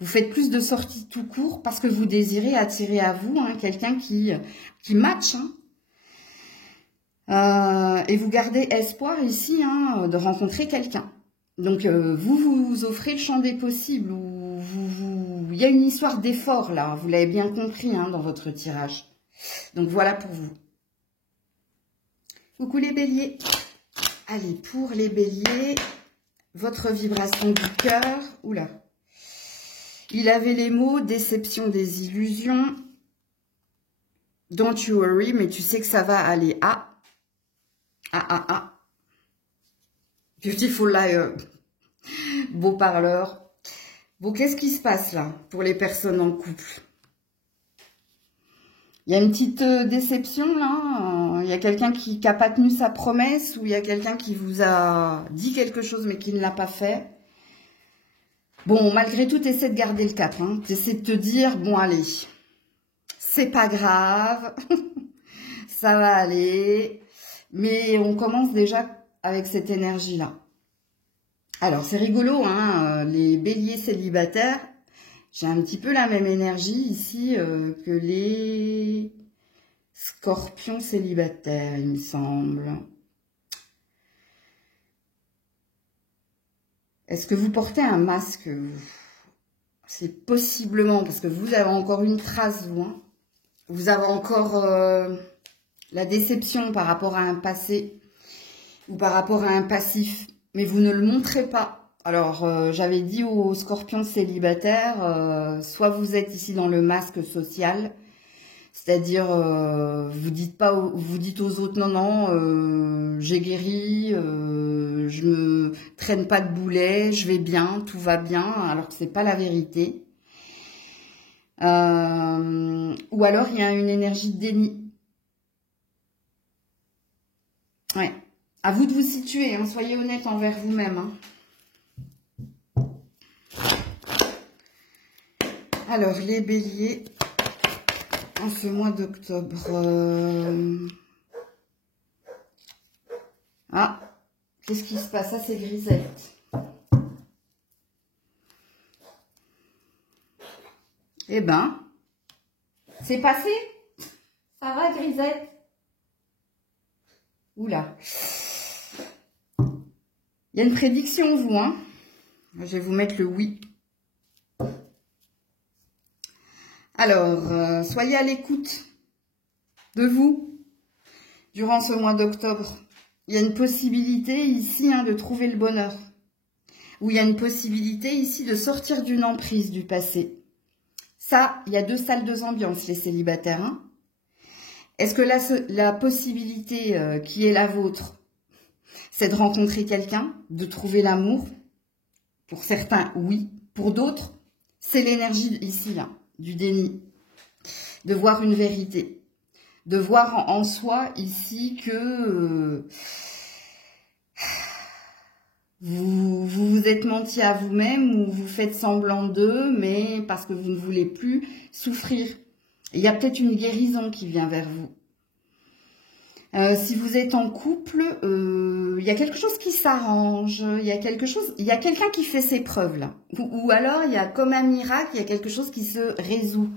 vous faites plus de sorties tout court parce que vous désirez attirer à vous hein, quelqu'un qui match. Hein. Et vous gardez espoir ici hein, de rencontrer quelqu'un. Donc, vous offrez le champ des possibles. Il y a une histoire d'effort là, vous l'avez bien compris hein, dans votre tirage. Donc voilà pour vous. Coucou les béliers. Allez, pour les béliers, votre vibration du cœur. Oula. Il avait les mots déception, des illusions. Don't you worry, mais tu sais que ça va aller. Beautiful liar. Beau parleur. Bon, qu'est-ce qui se passe là pour les personnes en couple? Il y a une petite déception là, il y a quelqu'un qui n'a pas tenu sa promesse ou il y a quelqu'un qui vous a dit quelque chose mais qui ne l'a pas fait. Bon, malgré tout, essaie de garder le cap, hein. Essaie de te dire, bon allez, c'est pas grave, ça va aller, mais on commence déjà avec cette énergie-là. Alors, c'est rigolo, hein, les béliers célibataires, j'ai un petit peu la même énergie ici que les scorpions célibataires, il me semble. Est-ce que vous portez un masque? C'est possiblement, parce que vous avez encore une trace, vous. Hein. Vous avez encore la déception par rapport à un passé ou par rapport à un passif, mais vous ne le montrez pas. Alors, j'avais dit aux scorpions célibataires, soit vous êtes ici dans le masque social, c'est-à-dire vous dites aux autres non, j'ai guéri, je me traîne pas de boulet, je vais bien, tout va bien, alors que c'est pas la vérité. Ou alors il y a une énergie de déni. Ouais. À vous de vous situer, hein, soyez honnête envers vous-même. Hein. Alors, les béliers, en ce mois d'octobre. Ah, qu'est-ce qui se passe? Ça, c'est Grisette. Eh ben, c'est passé. Ça va, Grisette? Oula. Il y a une prédiction, vous, hein? Je vais vous mettre le oui. Alors, soyez à l'écoute de vous durant ce mois d'octobre. Il y a une possibilité ici hein, de trouver le bonheur. Ou il y a une possibilité ici de sortir d'une emprise du passé. Ça, il y a deux salles, deux ambiances, les célibataires. Hein. Est-ce que la possibilité qui est la vôtre, c'est de rencontrer quelqu'un, de trouver l'amour? Pour certains, oui. Pour d'autres, c'est l'énergie ici, là, du déni. De voir une vérité. De voir en soi ici que vous vous êtes menti à vous-même ou vous faites semblant d'eux, mais parce que vous ne voulez plus souffrir. Il y a peut-être une guérison qui vient vers vous. Si vous êtes en couple, il y a quelque chose qui s'arrange, il y a quelqu'un qui fait ses preuves là. Ou alors il y a comme un miracle, il y a quelque chose qui se résout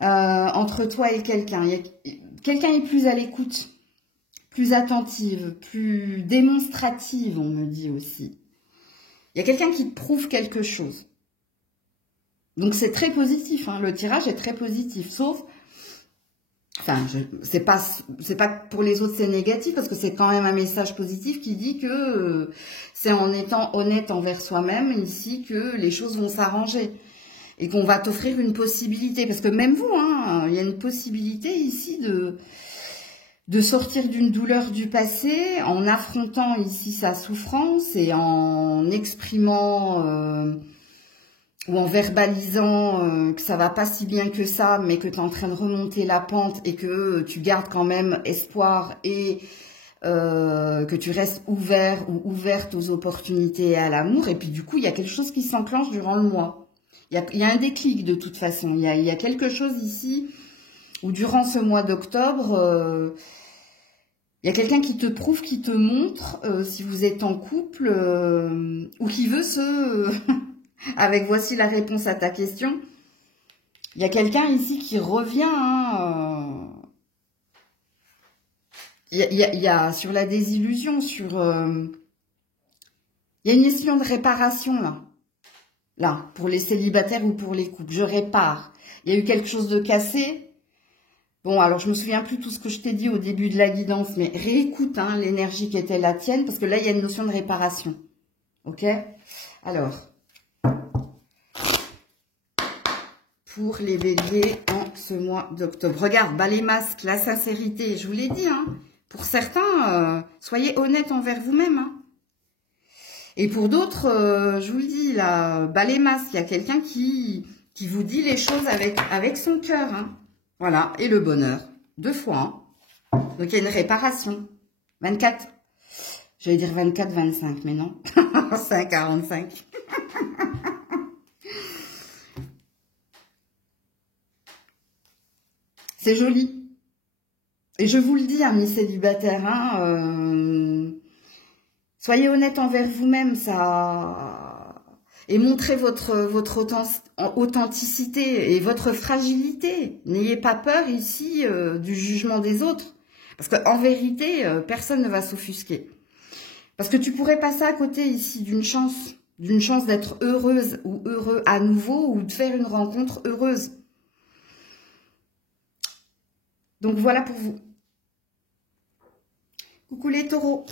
entre toi et quelqu'un. Quelqu'un est plus à l'écoute, plus attentive, plus démonstrative, on me dit aussi. Il y a quelqu'un qui te prouve quelque chose. Donc c'est très positif, hein, le tirage est très positif, sauf... Enfin, c'est pas pour les autres c'est négatif parce que c'est quand même un message positif qui dit que c'est en étant honnête envers soi-même ici que les choses vont s'arranger et qu'on va t'offrir une possibilité parce que même vous, hein, il y a une possibilité ici de sortir d'une douleur du passé en affrontant ici sa souffrance et en exprimant ou en verbalisant que ça va pas si bien que ça, mais que tu es en train de remonter la pente et que tu gardes quand même espoir et que tu restes ouvert ou ouverte aux opportunités et à l'amour. Et puis du coup, il y a quelque chose qui s'enclenche durant le mois. Il y a un déclic de toute façon. Il y a quelque chose ici où durant ce mois d'octobre, il y a quelqu'un qui te prouve, qui te montre, si vous êtes en couple, ou qui veut se... avec voici la réponse à ta question. Il y a quelqu'un ici qui revient, hein, il y a sur la désillusion, sur... il y a une question de réparation, là. Là, pour les célibataires ou pour les couples. Je répare. Il y a eu quelque chose de cassé. Bon, alors je me souviens plus tout ce que je t'ai dit au début de la guidance, mais réécoute hein, l'énergie qui était la tienne, parce que là, il y a une notion de réparation. Ok? Alors, pour les béliers en ce mois d'octobre. Regarde, bas les masques, la sincérité, je vous l'ai dit, hein. Pour certains, soyez honnêtes envers vous-même, hein. Et pour d'autres, je vous le dis, là, bas les masques, il y a quelqu'un qui vous dit les choses avec son cœur, hein. Voilà, et le bonheur, 2 fois, hein. Donc, il y a une réparation. 24, j'allais dire 24, 25, mais non, c'est un 45. C'est joli. Et je vous le dis, amis célibataires, hein, soyez honnête envers vous-même, ça, et montrez votre authenticité et votre fragilité. N'ayez pas peur ici du jugement des autres, parce qu'en vérité, personne ne va s'offusquer. Parce que tu pourrais passer à côté ici d'une chance d'être heureuse ou heureux à nouveau, ou de faire une rencontre heureuse. Donc voilà pour vous. Coucou les taureaux.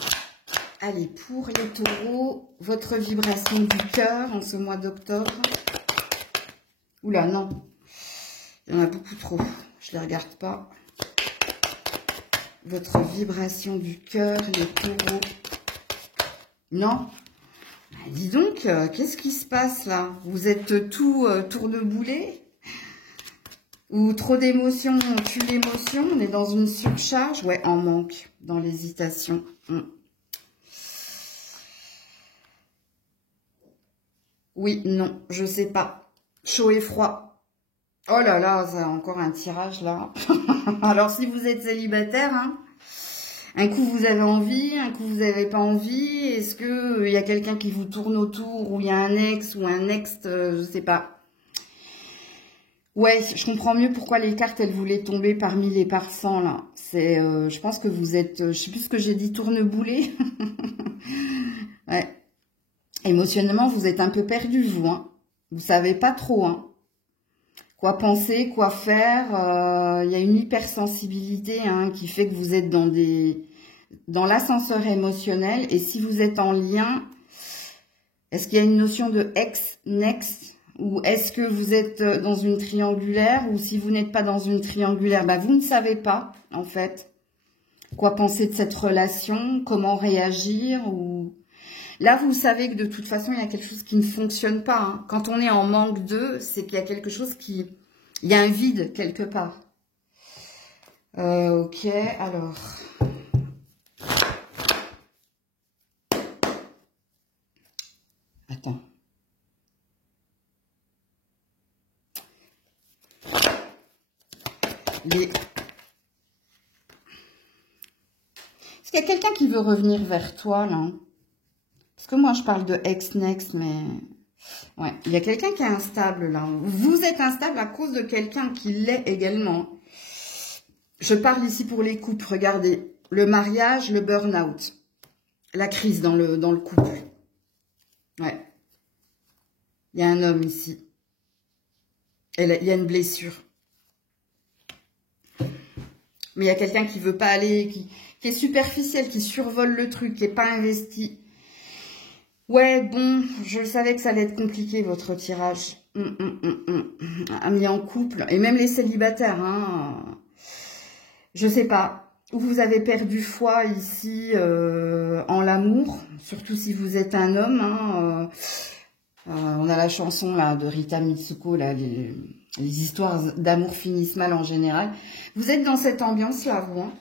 Allez, pour les taureaux, votre vibration du cœur en ce mois d'octobre. Oula, non. Il y en a beaucoup trop. Je ne les regarde pas. Votre vibration du cœur, les taureaux. Non. Dis donc, qu'est-ce qui se passe là? Vous êtes tout tourneboulet? Ou trop d'émotions tue l'émotion? On est dans une surcharge? Ouais, en manque, dans l'hésitation. Oui, non, je sais pas. Chaud et froid. Oh là là, c'est encore un tirage là. Alors si vous êtes célibataire, hein, un coup vous avez envie, un coup vous n'avez pas envie. Est-ce que il y a quelqu'un qui vous tourne autour, ou il y a un ex ou un ex, je sais pas. Ouais, je comprends mieux pourquoi les cartes elles voulaient tomber parmi les passants là. C'est, je pense que vous êtes, je sais plus ce que j'ai dit, tourneboulet. Ouais. Émotionnellement, vous êtes un peu perdu, vous, hein. Vous savez pas trop, hein. Quoi penser, quoi faire. Il y a une hypersensibilité, hein, qui fait que vous êtes dans l'ascenseur émotionnel. Et si vous êtes en lien, est-ce qu'il y a une notion de ex-next, ou est-ce que vous êtes dans une triangulaire, ou si vous n'êtes pas dans une triangulaire, bah, vous ne savez pas, en fait, quoi penser de cette relation, comment réagir, ou... Là, vous savez que de toute façon, il y a quelque chose qui ne fonctionne pas, hein. Quand on est en manque d'eux, c'est qu'il y a quelque chose qui... Il y a un vide quelque part. Ok, alors... Attends. Est-ce qu'il y a quelqu'un qui veut revenir vers toi, là? Parce que moi, je parle de ex-next, mais... Ouais, il y a quelqu'un qui est instable, là. Vous êtes instable à cause de quelqu'un qui l'est également. Je parle ici pour les couples. Regardez, le mariage, le burn-out. La crise dans le couple. Ouais. Il y a un homme ici. Il y a une blessure. Mais il y a quelqu'un qui veut pas aller, qui est superficiel, qui survole le truc, qui n'est pas investi. Ouais, bon, je savais que ça allait être compliqué, votre tirage. Amis en couple, et même les célibataires, hein. Je sais pas. ou vous avez perdu foi ici en l'amour, surtout si vous êtes un homme. Hein, on a la chanson là de Rita Mitsuko, là, les histoires d'amour finissent mal en général. Vous êtes dans cette ambiance-là, vous. Hein.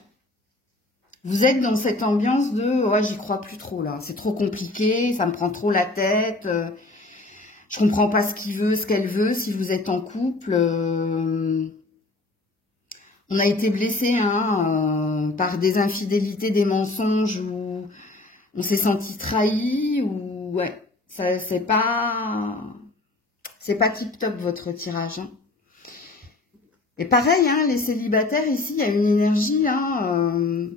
Vous êtes dans cette ambiance de « ouais, j'y crois plus trop, là. C'est trop compliqué, ça me prend trop la tête. Je comprends pas ce qu'il veut, ce qu'elle veut. » Si vous êtes en couple, on a été blessé par des infidélités, des mensonges, où on s'est senti trahi, ou ouais. C'est pas tip top votre tirage. Hein. Et pareil, hein, les célibataires ici, il y a une énergie. Hein,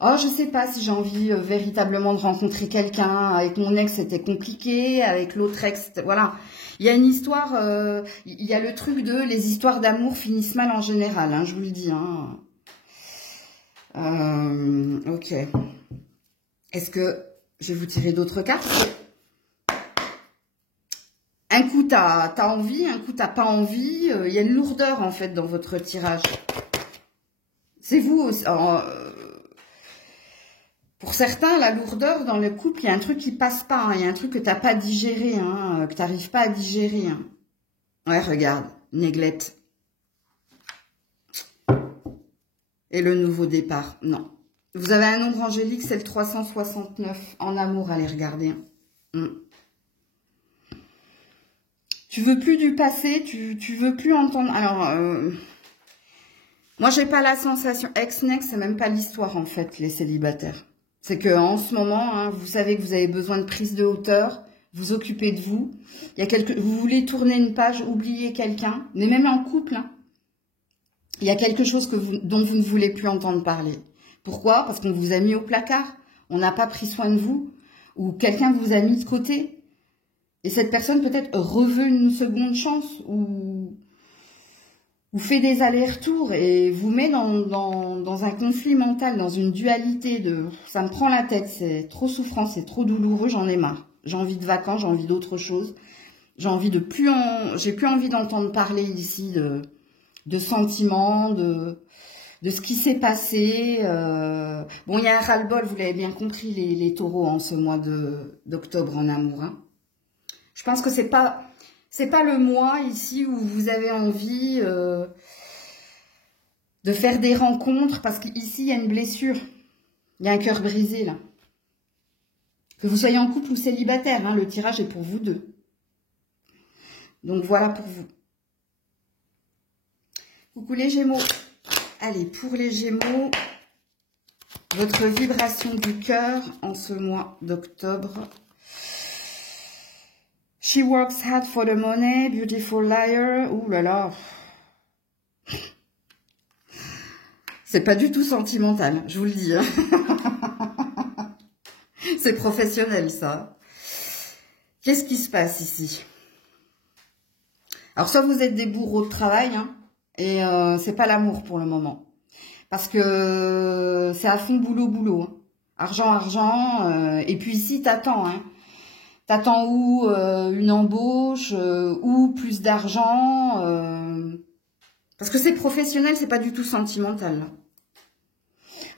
oh, je sais pas si j'ai envie véritablement de rencontrer quelqu'un. Avec mon ex, c'était compliqué. Avec l'autre ex, voilà. Il y a une histoire. Il y a le truc de les histoires d'amour finissent mal en général. Hein, je vous le dis. Hein. Ok. Est-ce que je vais vous tirer d'autres cartes? Un coup, t'as envie, un coup, t'as pas envie. Il y a une lourdeur, en fait, dans votre tirage. C'est vous aussi. Pour certains, la lourdeur dans le couple, il y a un truc qui passe pas. Hein, il y a un truc que t'as pas digéré, hein, que t'arrives pas à digérer. Hein. Ouais, regarde, néglette. Et le nouveau départ, non. Vous avez un nombre angélique, c'est le 369. En amour, allez regarder. Tu veux plus du passé, tu veux plus entendre. Alors, moi, j'ai pas la sensation. Ex-nex, c'est même pas l'histoire, en fait, les célibataires. C'est que en ce moment, hein, vous savez que vous avez besoin de prise de hauteur, vous occupez de vous. Vous voulez tourner une page, oublier quelqu'un, mais même en couple, hein, il y a quelque chose dont vous ne voulez plus entendre parler. Pourquoi? Parce qu'on vous a mis au placard, on n'a pas pris soin de vous, ou quelqu'un vous a mis de côté. Et cette personne peut-être reveut une seconde chance ou fait des allers-retours et vous met dans un conflit mental, dans une dualité de « ça me prend la tête, c'est trop souffrant, c'est trop douloureux, j'en ai marre. J'ai envie de vacances, j'ai envie d'autre chose. J'ai envie de j'ai plus envie d'entendre parler ici de sentiments, de ce qui s'est passé. Bon, il y a un ras-le-bol, vous l'avez bien compris, les taureaux en ce mois d'octobre en amour. Hein. Je pense que c'est pas le mois ici où vous avez envie de faire des rencontres parce qu'ici il y a une blessure, il y a un cœur brisé là. Que vous soyez en couple ou célibataire, hein, le tirage est pour vous deux. Donc voilà pour vous. Coucou les Gémeaux. Allez, pour les Gémeaux, votre vibration du cœur en ce mois d'octobre. She works hard for the money, beautiful liar. Ouh là là. C'est pas du tout sentimental, je vous le dis. Hein. C'est professionnel, ça. Qu'est-ce qui se passe ici? Alors, soit vous êtes des bourreaux de travail, hein, et c'est pas l'amour pour le moment. Parce que c'est à fond boulot. Hein. Argent, et puis ici, t'attends, hein. T'attends ou une embauche, ou plus d'argent. Parce que c'est professionnel, c'est pas du tout sentimental.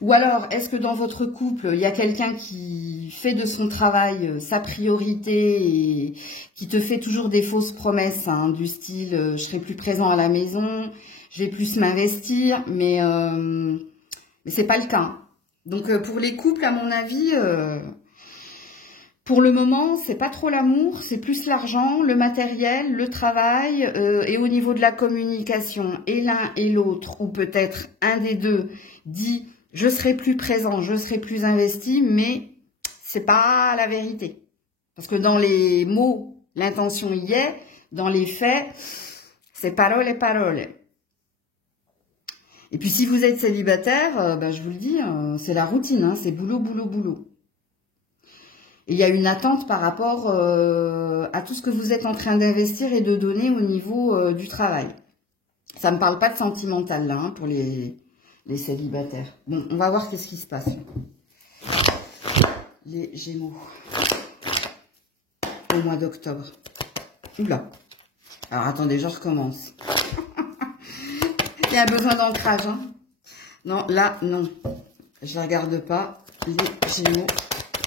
Ou alors, est-ce que dans votre couple, il y a quelqu'un qui fait de son travail sa priorité et qui te fait toujours des fausses promesses, hein, du style je serai plus présent à la maison, je vais plus m'investir, mais c'est pas le cas. Hein. Donc pour les couples, à mon avis... Pour le moment, c'est pas trop l'amour, c'est plus l'argent, le matériel, le travail et au niveau de la communication. Et l'un et l'autre, ou peut-être un des deux, dit « je serai plus présent, je serai plus investi », mais c'est pas la vérité. Parce que dans les mots, l'intention y est, dans les faits, c'est parole et parole. Et puis si vous êtes célibataire, je vous le dis, c'est la routine, hein, c'est boulot, boulot, boulot. Il y a une attente par rapport à tout ce que vous êtes en train d'investir et de donner au niveau du travail. Ça ne me parle pas de sentimental, là, hein, pour les célibataires. Bon, on va voir qu'est-ce qui se passe. Les Gémeaux. Au mois d'octobre. Oula. Alors, attendez, je recommence. Il y a besoin d'ancrage. Hein. Non, là, non. Je ne regarde pas. Les Gémeaux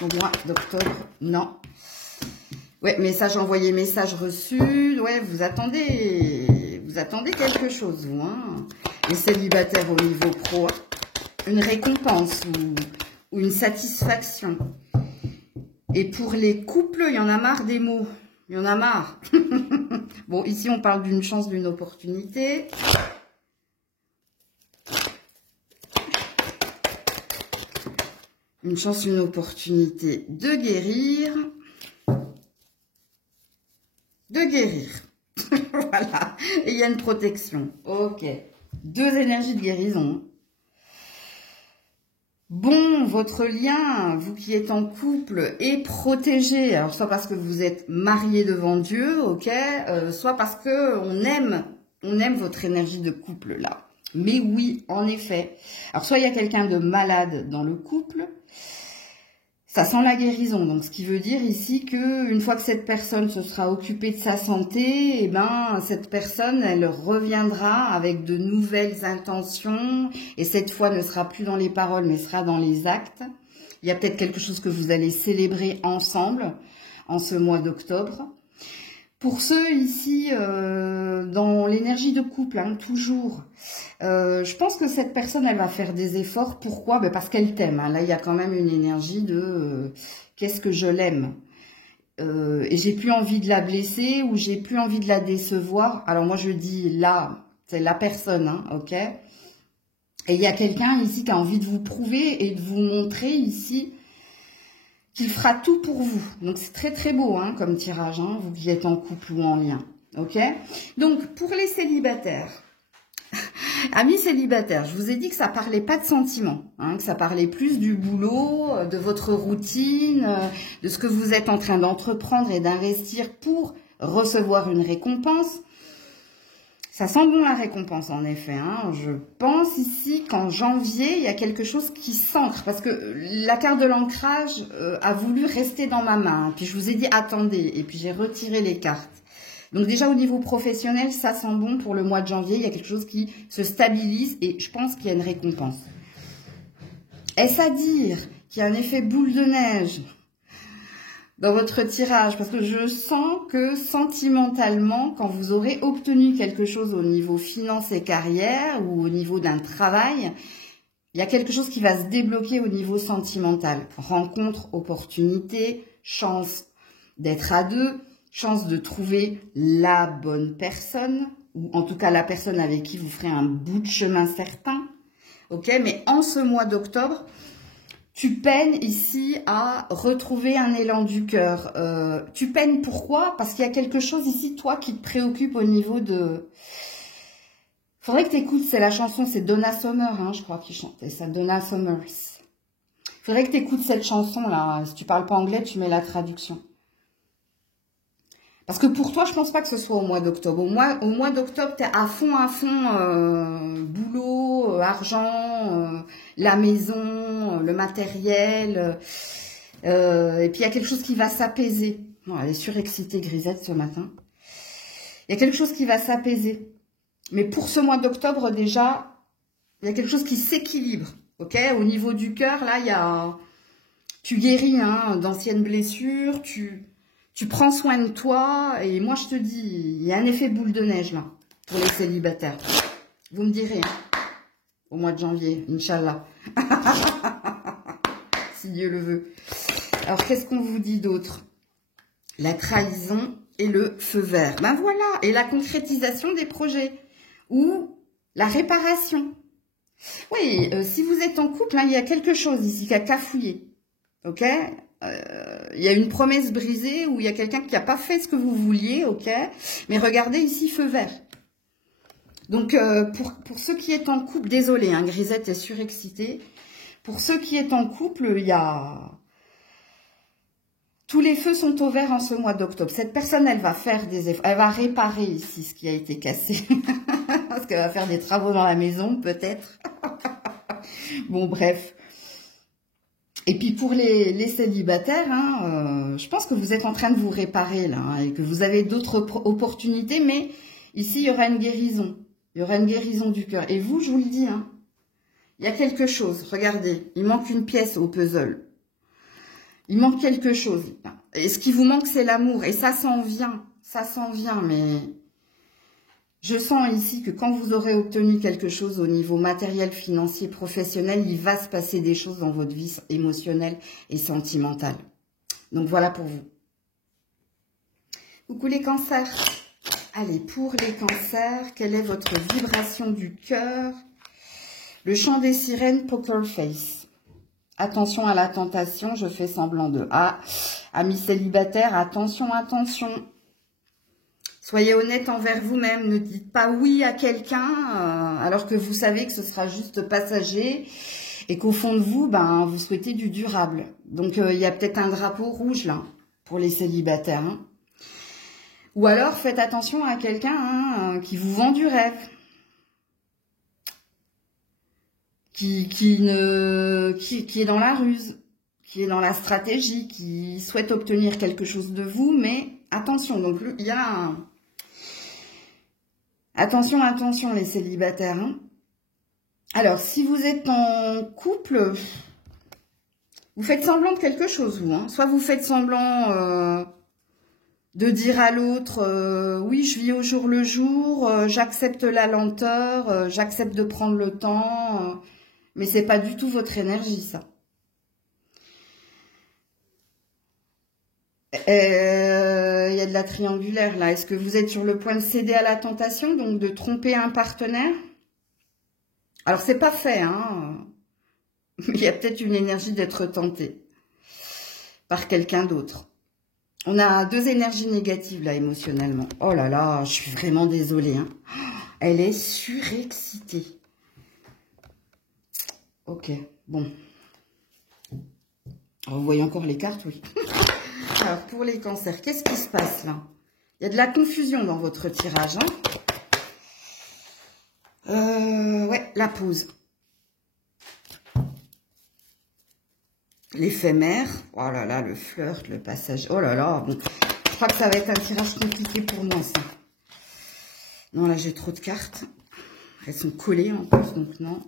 au mois d'octobre, non. Ouais, message envoyé, message reçu. Ouais, vous attendez quelque chose, vous, hein. Les célibataires au niveau pro, une récompense ou une satisfaction. Et pour les couples, il y en a marre des mots. Il y en a marre. Bon, ici, on parle d'une chance, d'une opportunité. Une chance, une opportunité de guérir. De guérir. Voilà. Et il y a une protection. Ok. 2 énergies de guérison. Bon, votre lien, vous qui êtes en couple, est protégé. Alors, soit parce que vous êtes marié devant Dieu, ok, soit parce que on aime votre énergie de couple, là. Mais oui, en effet. Alors, soit il y a quelqu'un de malade dans le couple, ça sent la guérison. Donc, ce qui veut dire ici que une fois que cette personne se sera occupée de sa santé, eh ben, cette personne, elle reviendra avec de nouvelles intentions. Et cette fois, ne sera plus dans les paroles, mais sera dans les actes. Il y a peut-être quelque chose que vous allez célébrer ensemble en ce mois d'octobre. Pour ceux ici, dans l'énergie de couple, hein, toujours, je pense que cette personne, elle va faire des efforts. Pourquoi? Ben parce qu'elle t'aime. Hein. Là, il y a quand même une énergie de qu'est-ce que je l'aime. Et j'ai plus envie de la blesser ou j'ai plus envie de la décevoir. Alors moi, je dis là, c'est la personne, hein, ok? Et il y a quelqu'un ici qui a envie de vous prouver et de vous montrer ici qu'il fera tout pour vous. Donc, c'est très, très beau hein, comme tirage, hein, vous qui êtes en couple ou en lien. Ok? Donc, pour les célibataires, amis célibataires, je vous ai dit que ça parlait pas de sentiments, hein, que ça parlait plus du boulot, de votre routine, de ce que vous êtes en train d'entreprendre et d'investir pour recevoir une récompense. Ça sent bon la récompense en effet. Hein. Je pense ici qu'en janvier, il y a quelque chose qui s'ancre. Parce que la carte de l'ancrage a voulu rester dans ma main. Puis je vous ai dit attendez. Et puis j'ai retiré les cartes. Donc déjà au niveau professionnel, ça sent bon pour le mois de janvier. Il y a quelque chose qui se stabilise et je pense qu'il y a une récompense. Est-ce à dire qu'il y a un effet boule de neige dans votre tirage, parce que je sens que sentimentalement, quand vous aurez obtenu quelque chose au niveau finance et carrière ou au niveau d'un travail, il y a quelque chose qui va se débloquer au niveau sentimental. Rencontre, opportunité, chance d'être à deux, chance de trouver la bonne personne, ou en tout cas la personne avec qui vous ferez un bout de chemin certain. Ok, mais en ce mois d'octobre, tu peines ici à retrouver un élan du cœur. Tu peines pourquoi? Parce qu'il y a quelque chose ici, toi, qui te préoccupe au niveau de... Faudrait que tu écoutes, c'est la chanson, c'est Donna Summer, hein, je crois qu'il chantait ça, Donna Summers. Faudrait que tu écoutes cette chanson-là. Si tu parles pas anglais, tu mets la traduction. Parce que pour toi, je pense pas que ce soit au mois d'octobre. Au mois d'octobre, tu es à fond, boulot, argent, la maison, le matériel. Et puis, il y a quelque chose qui va s'apaiser. Non, elle est surexcitée, Grisette, ce matin. Il y a quelque chose qui va s'apaiser. Mais pour ce mois d'octobre, déjà, il y a quelque chose qui s'équilibre. Ok? Au niveau du cœur, là, il y a... Tu guéris hein, d'anciennes blessures, tu prends soin de toi, et moi je te dis, il y a un effet boule de neige là, pour les célibataires. Vous me direz, hein, au mois de janvier, Inch'Allah. Si Dieu le veut. Alors qu'est-ce qu'on vous dit d'autre? La trahison et le feu vert. Ben voilà, et la concrétisation des projets, ou la réparation. Oui, si vous êtes en couple, hein, il y a quelque chose ici qui a cafouillé. Ok, il y a une promesse brisée ou il y a quelqu'un qui n'a pas fait ce que vous vouliez, ok. Mais regardez ici, feu vert. Donc, pour ceux qui est en couple, désolé, hein, Grisette est surexcitée. Pour ceux qui est en couple, il y a... Tous les feux sont au vert en ce mois d'octobre. Cette personne, elle va faire des efforts. Elle va réparer ici ce qui a été cassé. Parce qu'elle va faire des travaux dans la maison, peut-être. Bon, bref. Et puis pour les célibataires, hein, je pense que vous êtes en train de vous réparer là, hein, et que vous avez d'autres opportunités, mais ici il y aura une guérison. Il y aura une guérison du cœur. Et vous, je vous le dis, hein, Il y a quelque chose, regardez, il manque une pièce au puzzle. Il manque quelque chose. Et ce qui vous manque, c'est l'amour. Et ça s'en vient, mais je sens ici que quand vous aurez obtenu quelque chose au niveau matériel, financier, professionnel, il va se passer des choses dans votre vie émotionnelle et sentimentale. Donc voilà pour vous. Coucou les cancers. Allez, pour les cancers, quelle est votre vibration du cœur? Le chant des sirènes, Poker Face. Attention à la tentation, je fais semblant de... Ah, amis célibataires, attention, attention. Soyez honnête envers vous-même, ne dites pas oui à quelqu'un alors que vous savez que ce sera juste passager et qu'au fond de vous, ben, vous souhaitez du durable. Donc, il y a peut-être un drapeau rouge là pour les célibataires. Hein. Ou alors, faites attention à quelqu'un qui vous vend du rêve. Qui est dans la ruse, qui est dans la stratégie, qui souhaite obtenir quelque chose de vous, mais attention, donc il y a un... Attention, attention les célibataires. Hein. Alors, si vous êtes en couple, vous faites semblant de quelque chose, vous. Hein. Soit vous faites semblant de dire à l'autre, oui, je vis au jour le jour, j'accepte la lenteur, j'accepte de prendre le temps... mais c'est pas du tout votre énergie, ça. Il y a de la triangulaire, là. Est-ce que vous êtes sur le point de céder à la tentation, donc de tromper un partenaire? Alors, c'est pas fait, hein. Il y a peut-être une énergie d'être tenté par quelqu'un d'autre. On a deux énergies négatives, là, émotionnellement. Oh là là, je suis vraiment désolée, hein. Elle est surexcitée. Ok, bon. Alors, vous voyez encore les cartes, oui. Alors, pour les cancers, qu'est-ce qui se passe là? Il y a de la confusion dans votre tirage. Hein, ouais, la pause. L'éphémère. Oh là là, le flirt, le passage. Oh là là, bon. Je crois que ça va être un tirage compliqué pour moi, ça. Non, là, j'ai trop de cartes. Elles sont collées en plus, donc non.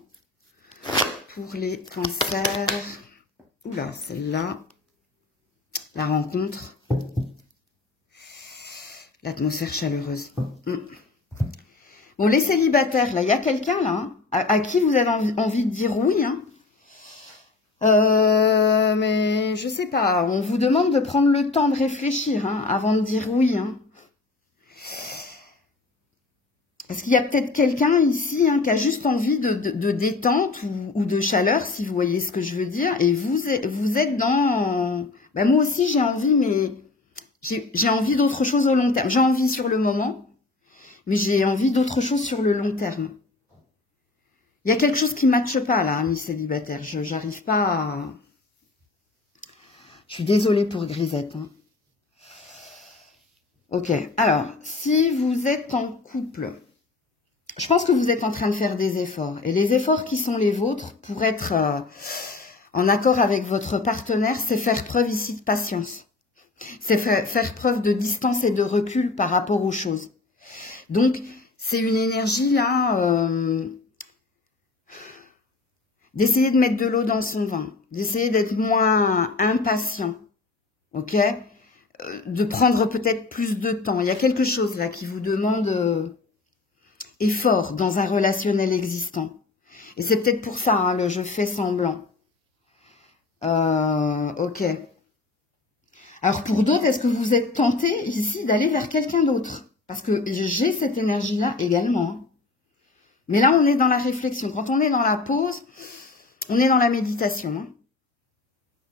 Pour les cancers, oula, celle-là, la rencontre, l'atmosphère chaleureuse. Bon, les célibataires, là, il y a quelqu'un, là, hein, à qui vous avez envie de dire oui, hein. Mais je sais pas, on vous demande de prendre le temps de réfléchir, hein, avant de dire oui, hein. Parce qu'il y a peut-être quelqu'un ici qui a juste envie de détente ou de chaleur, si vous voyez ce que je veux dire. Et vous êtes dans... Ben moi aussi, j'ai envie, mais j'ai envie d'autre chose au long terme. J'ai envie sur le moment, mais j'ai envie d'autre chose sur le long terme. Il y a quelque chose qui ne matche pas, là, amis célibataires. Je n'arrive pas à... Je suis désolée pour Grisette. Hein. Ok, alors, si vous êtes en couple... Je pense que vous êtes en train de faire des efforts. Et les efforts qui sont les vôtres, pour être en accord avec votre partenaire, c'est faire preuve ici de patience. C'est faire preuve de distance et de recul par rapport aux choses. Donc, c'est une énergie là, d'essayer de mettre de l'eau dans son vin, d'essayer d'être moins impatient, ok? De prendre peut-être plus de temps. Il y a quelque chose là qui vous demande... effort dans un relationnel existant. Et c'est peut-être pour ça, hein, le je fais semblant. Ok. Alors pour d'autres, est-ce que vous êtes tenté ici d'aller vers quelqu'un d'autre? Parce que j'ai cette énergie-là également. Hein. Mais là, on est dans la réflexion. Quand on est dans la pause, on est dans la méditation. Hein.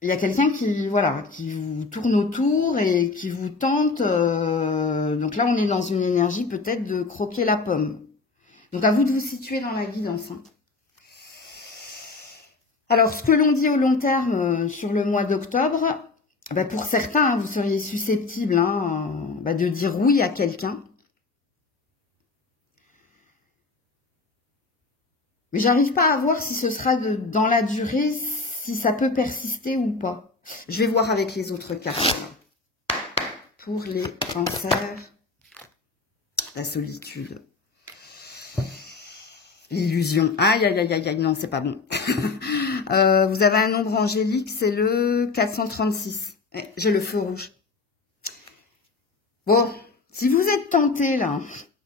Il y a quelqu'un qui, voilà, qui vous tourne autour et qui vous tente. Donc là, on est dans une énergie peut-être de croquer la pomme. Donc, à vous de vous situer dans la guidance. Hein. Alors, ce que l'on dit au long terme sur le mois d'octobre, ben pour certains, hein, vous seriez susceptible de dire oui à quelqu'un. Mais j'arrive pas à voir si ce sera dans la durée, si ça peut persister ou pas. Je vais voir avec les autres cartes. Pour les cancers, la solitude. L'illusion. Aïe, aïe, aïe, aïe, aïe, non, c'est pas bon. Vous avez un nombre angélique, c'est le 436. J'ai le feu rouge. Bon, si vous êtes tenté, là,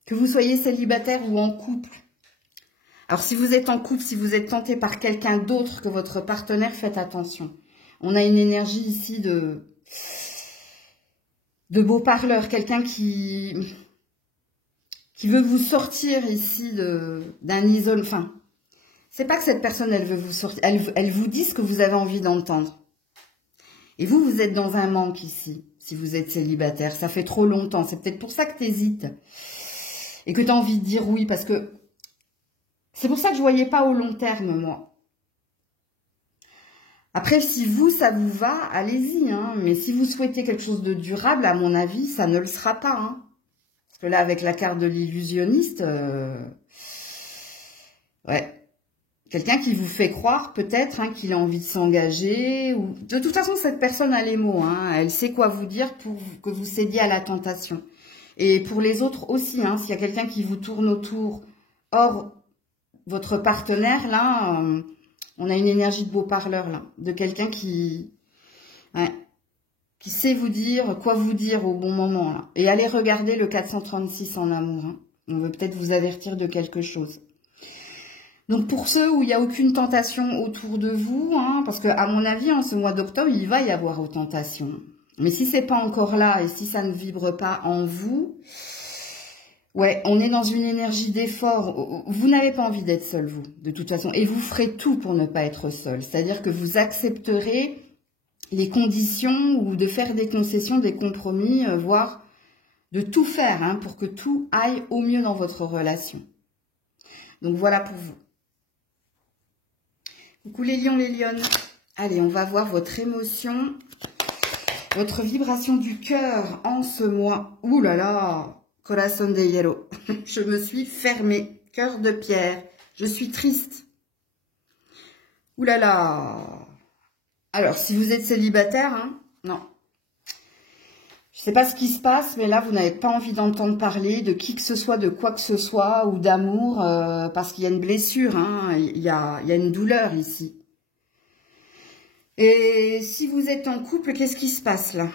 que vous soyez célibataire ou en couple, alors si vous êtes en couple, si vous êtes tenté par quelqu'un d'autre que votre partenaire, faites attention. On a une énergie ici de beau parleur, quelqu'un qui veut vous sortir ici d'un isolement. Enfin, c'est pas que cette personne, elle veut vous sortir, elle vous dit ce que vous avez envie d'entendre. Et vous, vous êtes dans un manque ici, si vous êtes célibataire. Ça fait trop longtemps, c'est peut-être pour ça que tu hésites. Et que tu as envie de dire oui, parce que c'est pour ça que je ne voyais pas au long terme, moi. Après, si vous, ça vous va, allez-y. Hein. Mais si vous souhaitez quelque chose de durable, à mon avis, ça ne le sera pas. Hein. Parce que là, avec la carte de l'illusionniste, ouais. Quelqu'un qui vous fait croire, peut-être, hein, qu'il a envie de s'engager. Ou... De toute façon, cette personne a les mots. Hein. Elle sait quoi vous dire pour que vous cédiez à la tentation. Et pour les autres aussi, hein, s'il y a quelqu'un qui vous tourne autour, hors votre partenaire, là... on a une énergie de beau parleur, là. De quelqu'un qui sait vous dire quoi vous dire au bon moment, là. Et allez regarder le 436 en amour. Hein. On veut peut-être vous avertir de quelque chose. Donc, pour ceux où il n'y a aucune tentation autour de vous, hein, parce que à mon avis, en ce mois d'octobre, il va y avoir aux tentations. Mais si c'est pas encore là et si ça ne vibre pas en vous... ouais, on est dans une énergie d'effort. Vous n'avez pas envie d'être seul, vous, de toute façon. Et vous ferez tout pour ne pas être seul. C'est-à-dire que vous accepterez les conditions ou de faire des concessions, des compromis, voire de tout faire hein, pour que tout aille au mieux dans votre relation. Donc voilà pour vous. Coucou les lions, les lionnes. Allez, on va voir votre émotion, votre vibration du cœur en ce mois. Ouh là là! Corazón de hierro. Je me suis fermée. Cœur de pierre. Je suis triste. Ouh là là. Alors, si vous êtes célibataire, hein, non. Je ne sais pas ce qui se passe, mais là, vous n'avez pas envie d'entendre parler de qui que ce soit, de quoi que ce soit, ou d'amour, parce qu'il y a une blessure, hein, il y a une douleur ici. Et si vous êtes en couple, qu'est-ce qui se passe là ?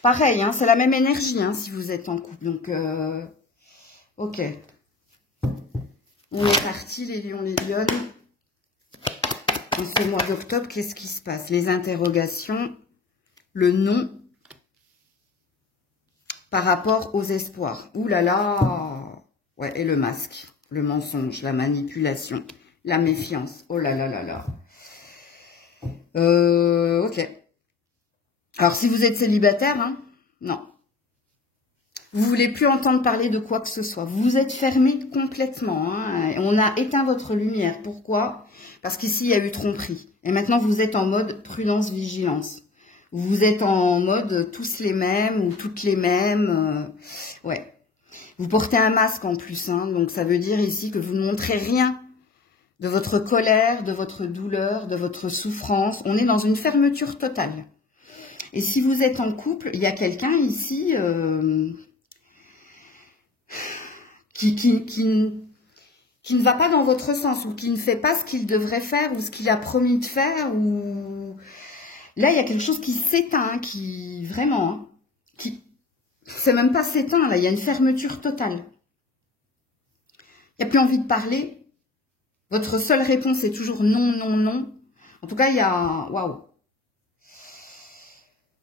Pareil, hein, c'est la même énergie hein, si vous êtes en couple. Donc, ok. On est parti, les lions, les lionnes. En ce mois d'octobre, qu'est-ce qui se passe? Les interrogations, le non par rapport aux espoirs. Ouh là là. Ouais, et le masque, le mensonge, la manipulation, la méfiance. Oh là là là là. Ok. Alors, si vous êtes célibataire, hein, non. Vous voulez plus entendre parler de quoi que ce soit. Vous vous êtes fermé complètement. Hein. On a éteint votre lumière. Pourquoi? Parce qu'ici, il y a eu tromperie. Et maintenant, vous êtes en mode prudence, vigilance. Vous êtes en mode tous les mêmes ou toutes les mêmes. Ouais. Vous portez un masque en plus. Hein, donc, ça veut dire ici que vous ne montrez rien de votre colère, de votre douleur, de votre souffrance. On est dans une fermeture totale. Et si vous êtes en couple, il y a quelqu'un ici qui ne va pas dans votre sens ou qui ne fait pas ce qu'il devrait faire ou ce qu'il a promis de faire. Ou là, il y a quelque chose qui s'éteint, qui vraiment, hein, qui c'est même pas s'éteint, là, il y a une fermeture totale. Il n'y a plus envie de parler. Votre seule réponse est toujours non, non, non. En tout cas, il y a... Waouh.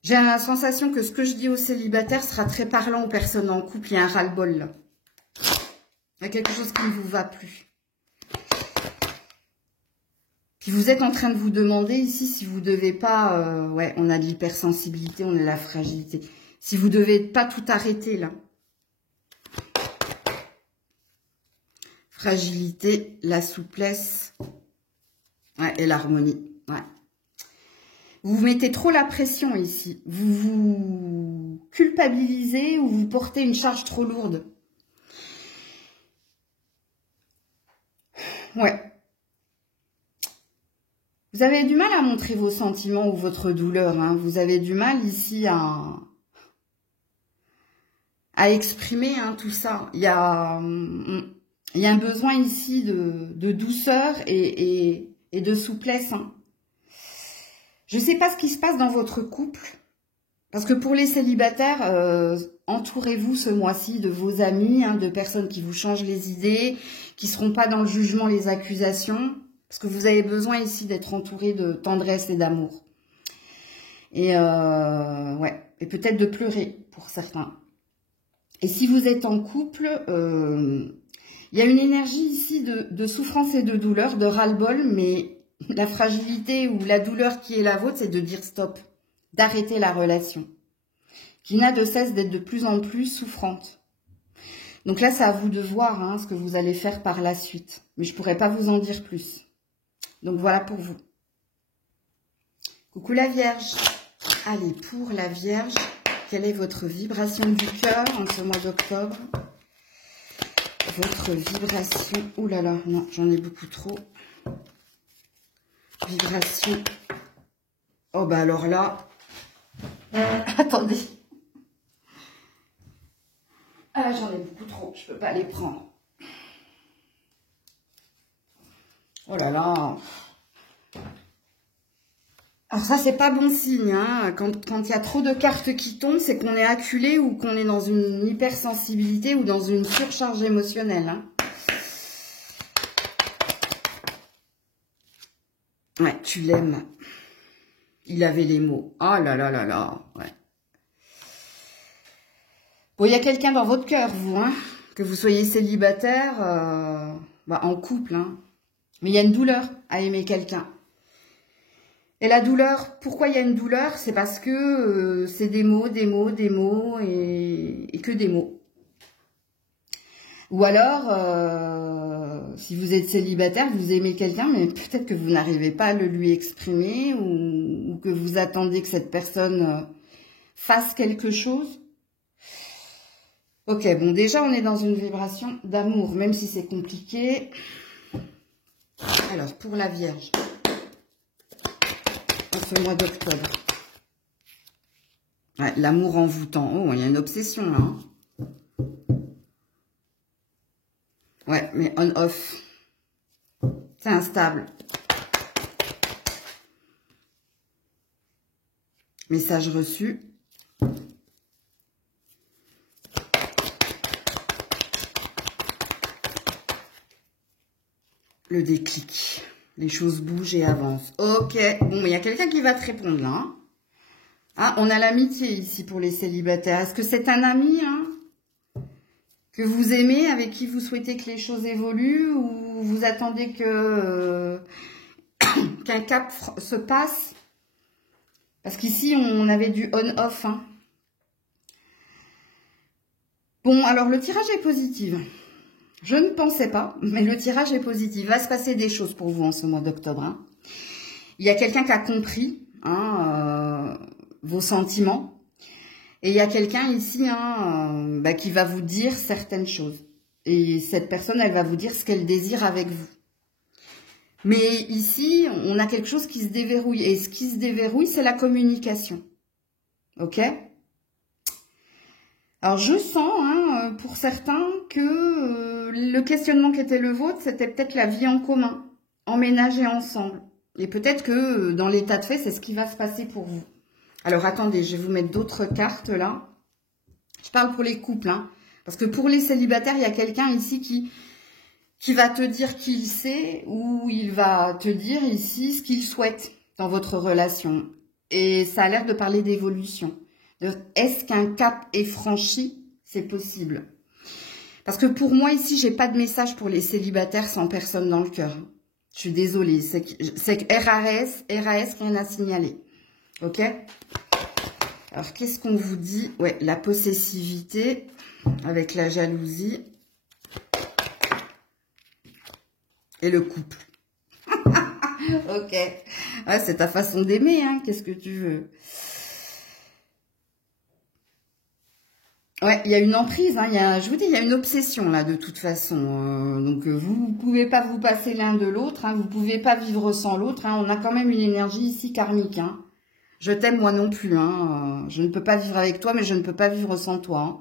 J'ai la sensation que ce que je dis aux célibataires sera très parlant aux personnes en couple. Il y a un ras-le-bol là. Il y a quelque chose qui ne vous va plus. Puis vous êtes en train de vous demander ici si vous ne devez pas... ouais, on a de l'hypersensibilité, on a de la fragilité. Si vous ne devez pas tout arrêter là. Fragilité, la souplesse, ouais, et l'harmonie. Ouais. Vous mettez trop la pression ici. Vous vous culpabilisez ou vous portez une charge trop lourde. Ouais. Vous avez du mal à montrer vos sentiments ou votre douleur. Hein. Vous avez du mal ici à exprimer hein, tout ça. Il y a Il y a un besoin ici de douceur et de souplesse. Hein. Je ne sais pas ce qui se passe dans votre couple. Parce que pour les célibataires, entourez-vous ce mois-ci de vos amis, hein, de personnes qui vous changent les idées, qui ne seront pas dans le jugement, les accusations. Parce que vous avez besoin ici d'être entouré de tendresse et d'amour. Et ouais, et peut-être de pleurer pour certains. Et si vous êtes en couple, il y a une énergie ici de souffrance et de douleur, de ras-le-bol, mais la fragilité ou la douleur qui est la vôtre, c'est de dire stop, d'arrêter la relation, qui n'a de cesse d'être de plus en plus souffrante. Donc là, c'est à vous de voir hein, ce que vous allez faire par la suite. Mais je ne pourrais pas vous en dire plus. Donc voilà pour vous. Coucou la Vierge. Allez, pour la Vierge, quelle est votre vibration du cœur en ce mois d'octobre? Votre vibration... Ouh là là, non, j'en ai beaucoup trop. Vibration... Oh bah alors là... Attendez. Ah, j'en ai beaucoup trop, je peux pas les prendre. Oh là là. Alors ça, c'est pas bon signe. Hein. Quand il y a trop de cartes qui tombent, c'est qu'on est acculé ou qu'on est dans une hypersensibilité ou dans une surcharge émotionnelle. Hein. Ouais, tu l'aimes. Il avait les mots. Oh là là là là. Ouais. Bon, il y a quelqu'un dans votre cœur, vous, hein, que vous soyez célibataire, en couple. Hein. Mais il y a une douleur à aimer quelqu'un. Et la douleur, pourquoi il y a une douleur? C'est parce que c'est des mots et que des mots. Ou alors, si vous êtes célibataire, vous aimez quelqu'un, mais peut-être que vous n'arrivez pas à le lui exprimer ou que vous attendez que cette personne fasse quelque chose. Ok, bon, déjà, on est dans une vibration d'amour, même si c'est compliqué. Alors, pour la Vierge, en ce mois d'octobre. Ouais, l'amour envoûtant. Oh, il y a une obsession, là. Hein. Ouais, mais on-off. C'est instable. Message reçu. Le déclic. Les choses bougent et avancent. Ok. Bon, mais il y a quelqu'un qui va te répondre là. Hein. Ah, on a l'amitié ici pour les célibataires. Est-ce que c'est un ami hein, que vous aimez, avec qui vous souhaitez que les choses évoluent ou vous attendez que qu'un cap se passe? Parce qu'ici, on avait du on-off. Hein. Bon, alors le tirage est positif. Je ne pensais pas, mais le tirage est positif. Il va se passer des choses pour vous en ce mois d'octobre. Hein. Il y a quelqu'un qui a compris hein, vos sentiments. Et il y a quelqu'un ici hein, qui va vous dire certaines choses. Et cette personne, elle va vous dire ce qu'elle désire avec vous. Mais ici, on a quelque chose qui se déverrouille. Et ce qui se déverrouille, c'est la communication. Ok ? Alors, je sens, hein, pour certains, que le questionnement qui était le vôtre, c'était peut-être la vie en commun, emménager ensemble. Et peut-être que dans l'état de fait, c'est ce qui va se passer pour vous. Alors, attendez, je vais vous mettre d'autres cartes, là. Je parle pour les couples, hein. Parce que pour les célibataires, il y a quelqu'un ici qui va te dire qu'il sait ou il va te dire ici ce qu'il souhaite dans votre relation. Et ça a l'air de parler d'évolution. Est-ce qu'un cap est franchi? C'est possible. Parce que pour moi, ici, j'ai pas de message pour les célibataires sans personne dans le cœur. Je suis désolée. C'est que RAS, rien à signaler. Ok? Alors, qu'est-ce qu'on vous dit? Ouais, la possessivité avec la jalousie et le couple. Ok. Ouais, c'est ta façon d'aimer, hein. Qu'est-ce que tu veux? Ouais, il y a une emprise, hein, je vous dis, il y a une obsession là de toute façon. Donc vous ne pouvez pas vous passer l'un de l'autre, hein, vous ne pouvez pas vivre sans l'autre. Hein, on a quand même une énergie ici karmique. Hein. Je t'aime moi non plus. Hein, je ne peux pas vivre avec toi, mais je ne peux pas vivre sans toi. Hein.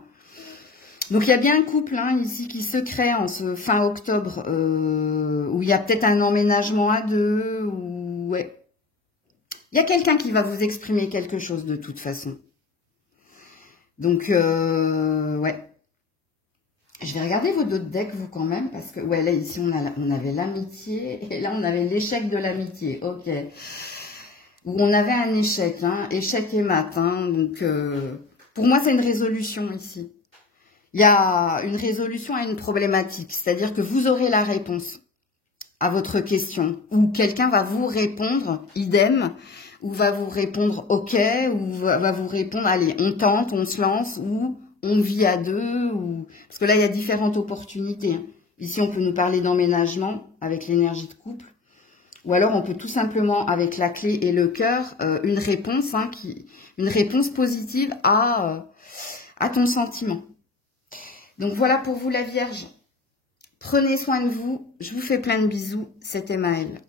Donc, il y a bien un couple hein, ici qui se crée en ce fin octobre, où il y a peut-être un emménagement à deux, ou ouais. Il y a quelqu'un qui va vous exprimer quelque chose de toute façon. Donc, ouais. Je vais regarder vos d'autres decks, vous, quand même, parce que, ouais, là, ici, on avait l'amitié, et là, on avait l'échec de l'amitié, ok. Où on avait un échec, hein, échec et mat, hein, donc, pour moi, c'est une résolution, ici. Il y a une résolution à une problématique, c'est-à-dire que vous aurez la réponse à votre question, ou quelqu'un va vous répondre, idem, ou va vous répondre, ok, ou va vous répondre, allez, on tente, on se lance, ou on vit à deux, ou parce que là, il y a différentes opportunités. Ici, on peut nous parler d'emménagement avec l'énergie de couple, ou alors on peut tout simplement, avec la clé et le cœur, une réponse, hein, une réponse positive à ton sentiment. Donc voilà pour vous, la Vierge. Prenez soin de vous. Je vous fais plein de bisous. C'était Maëlle.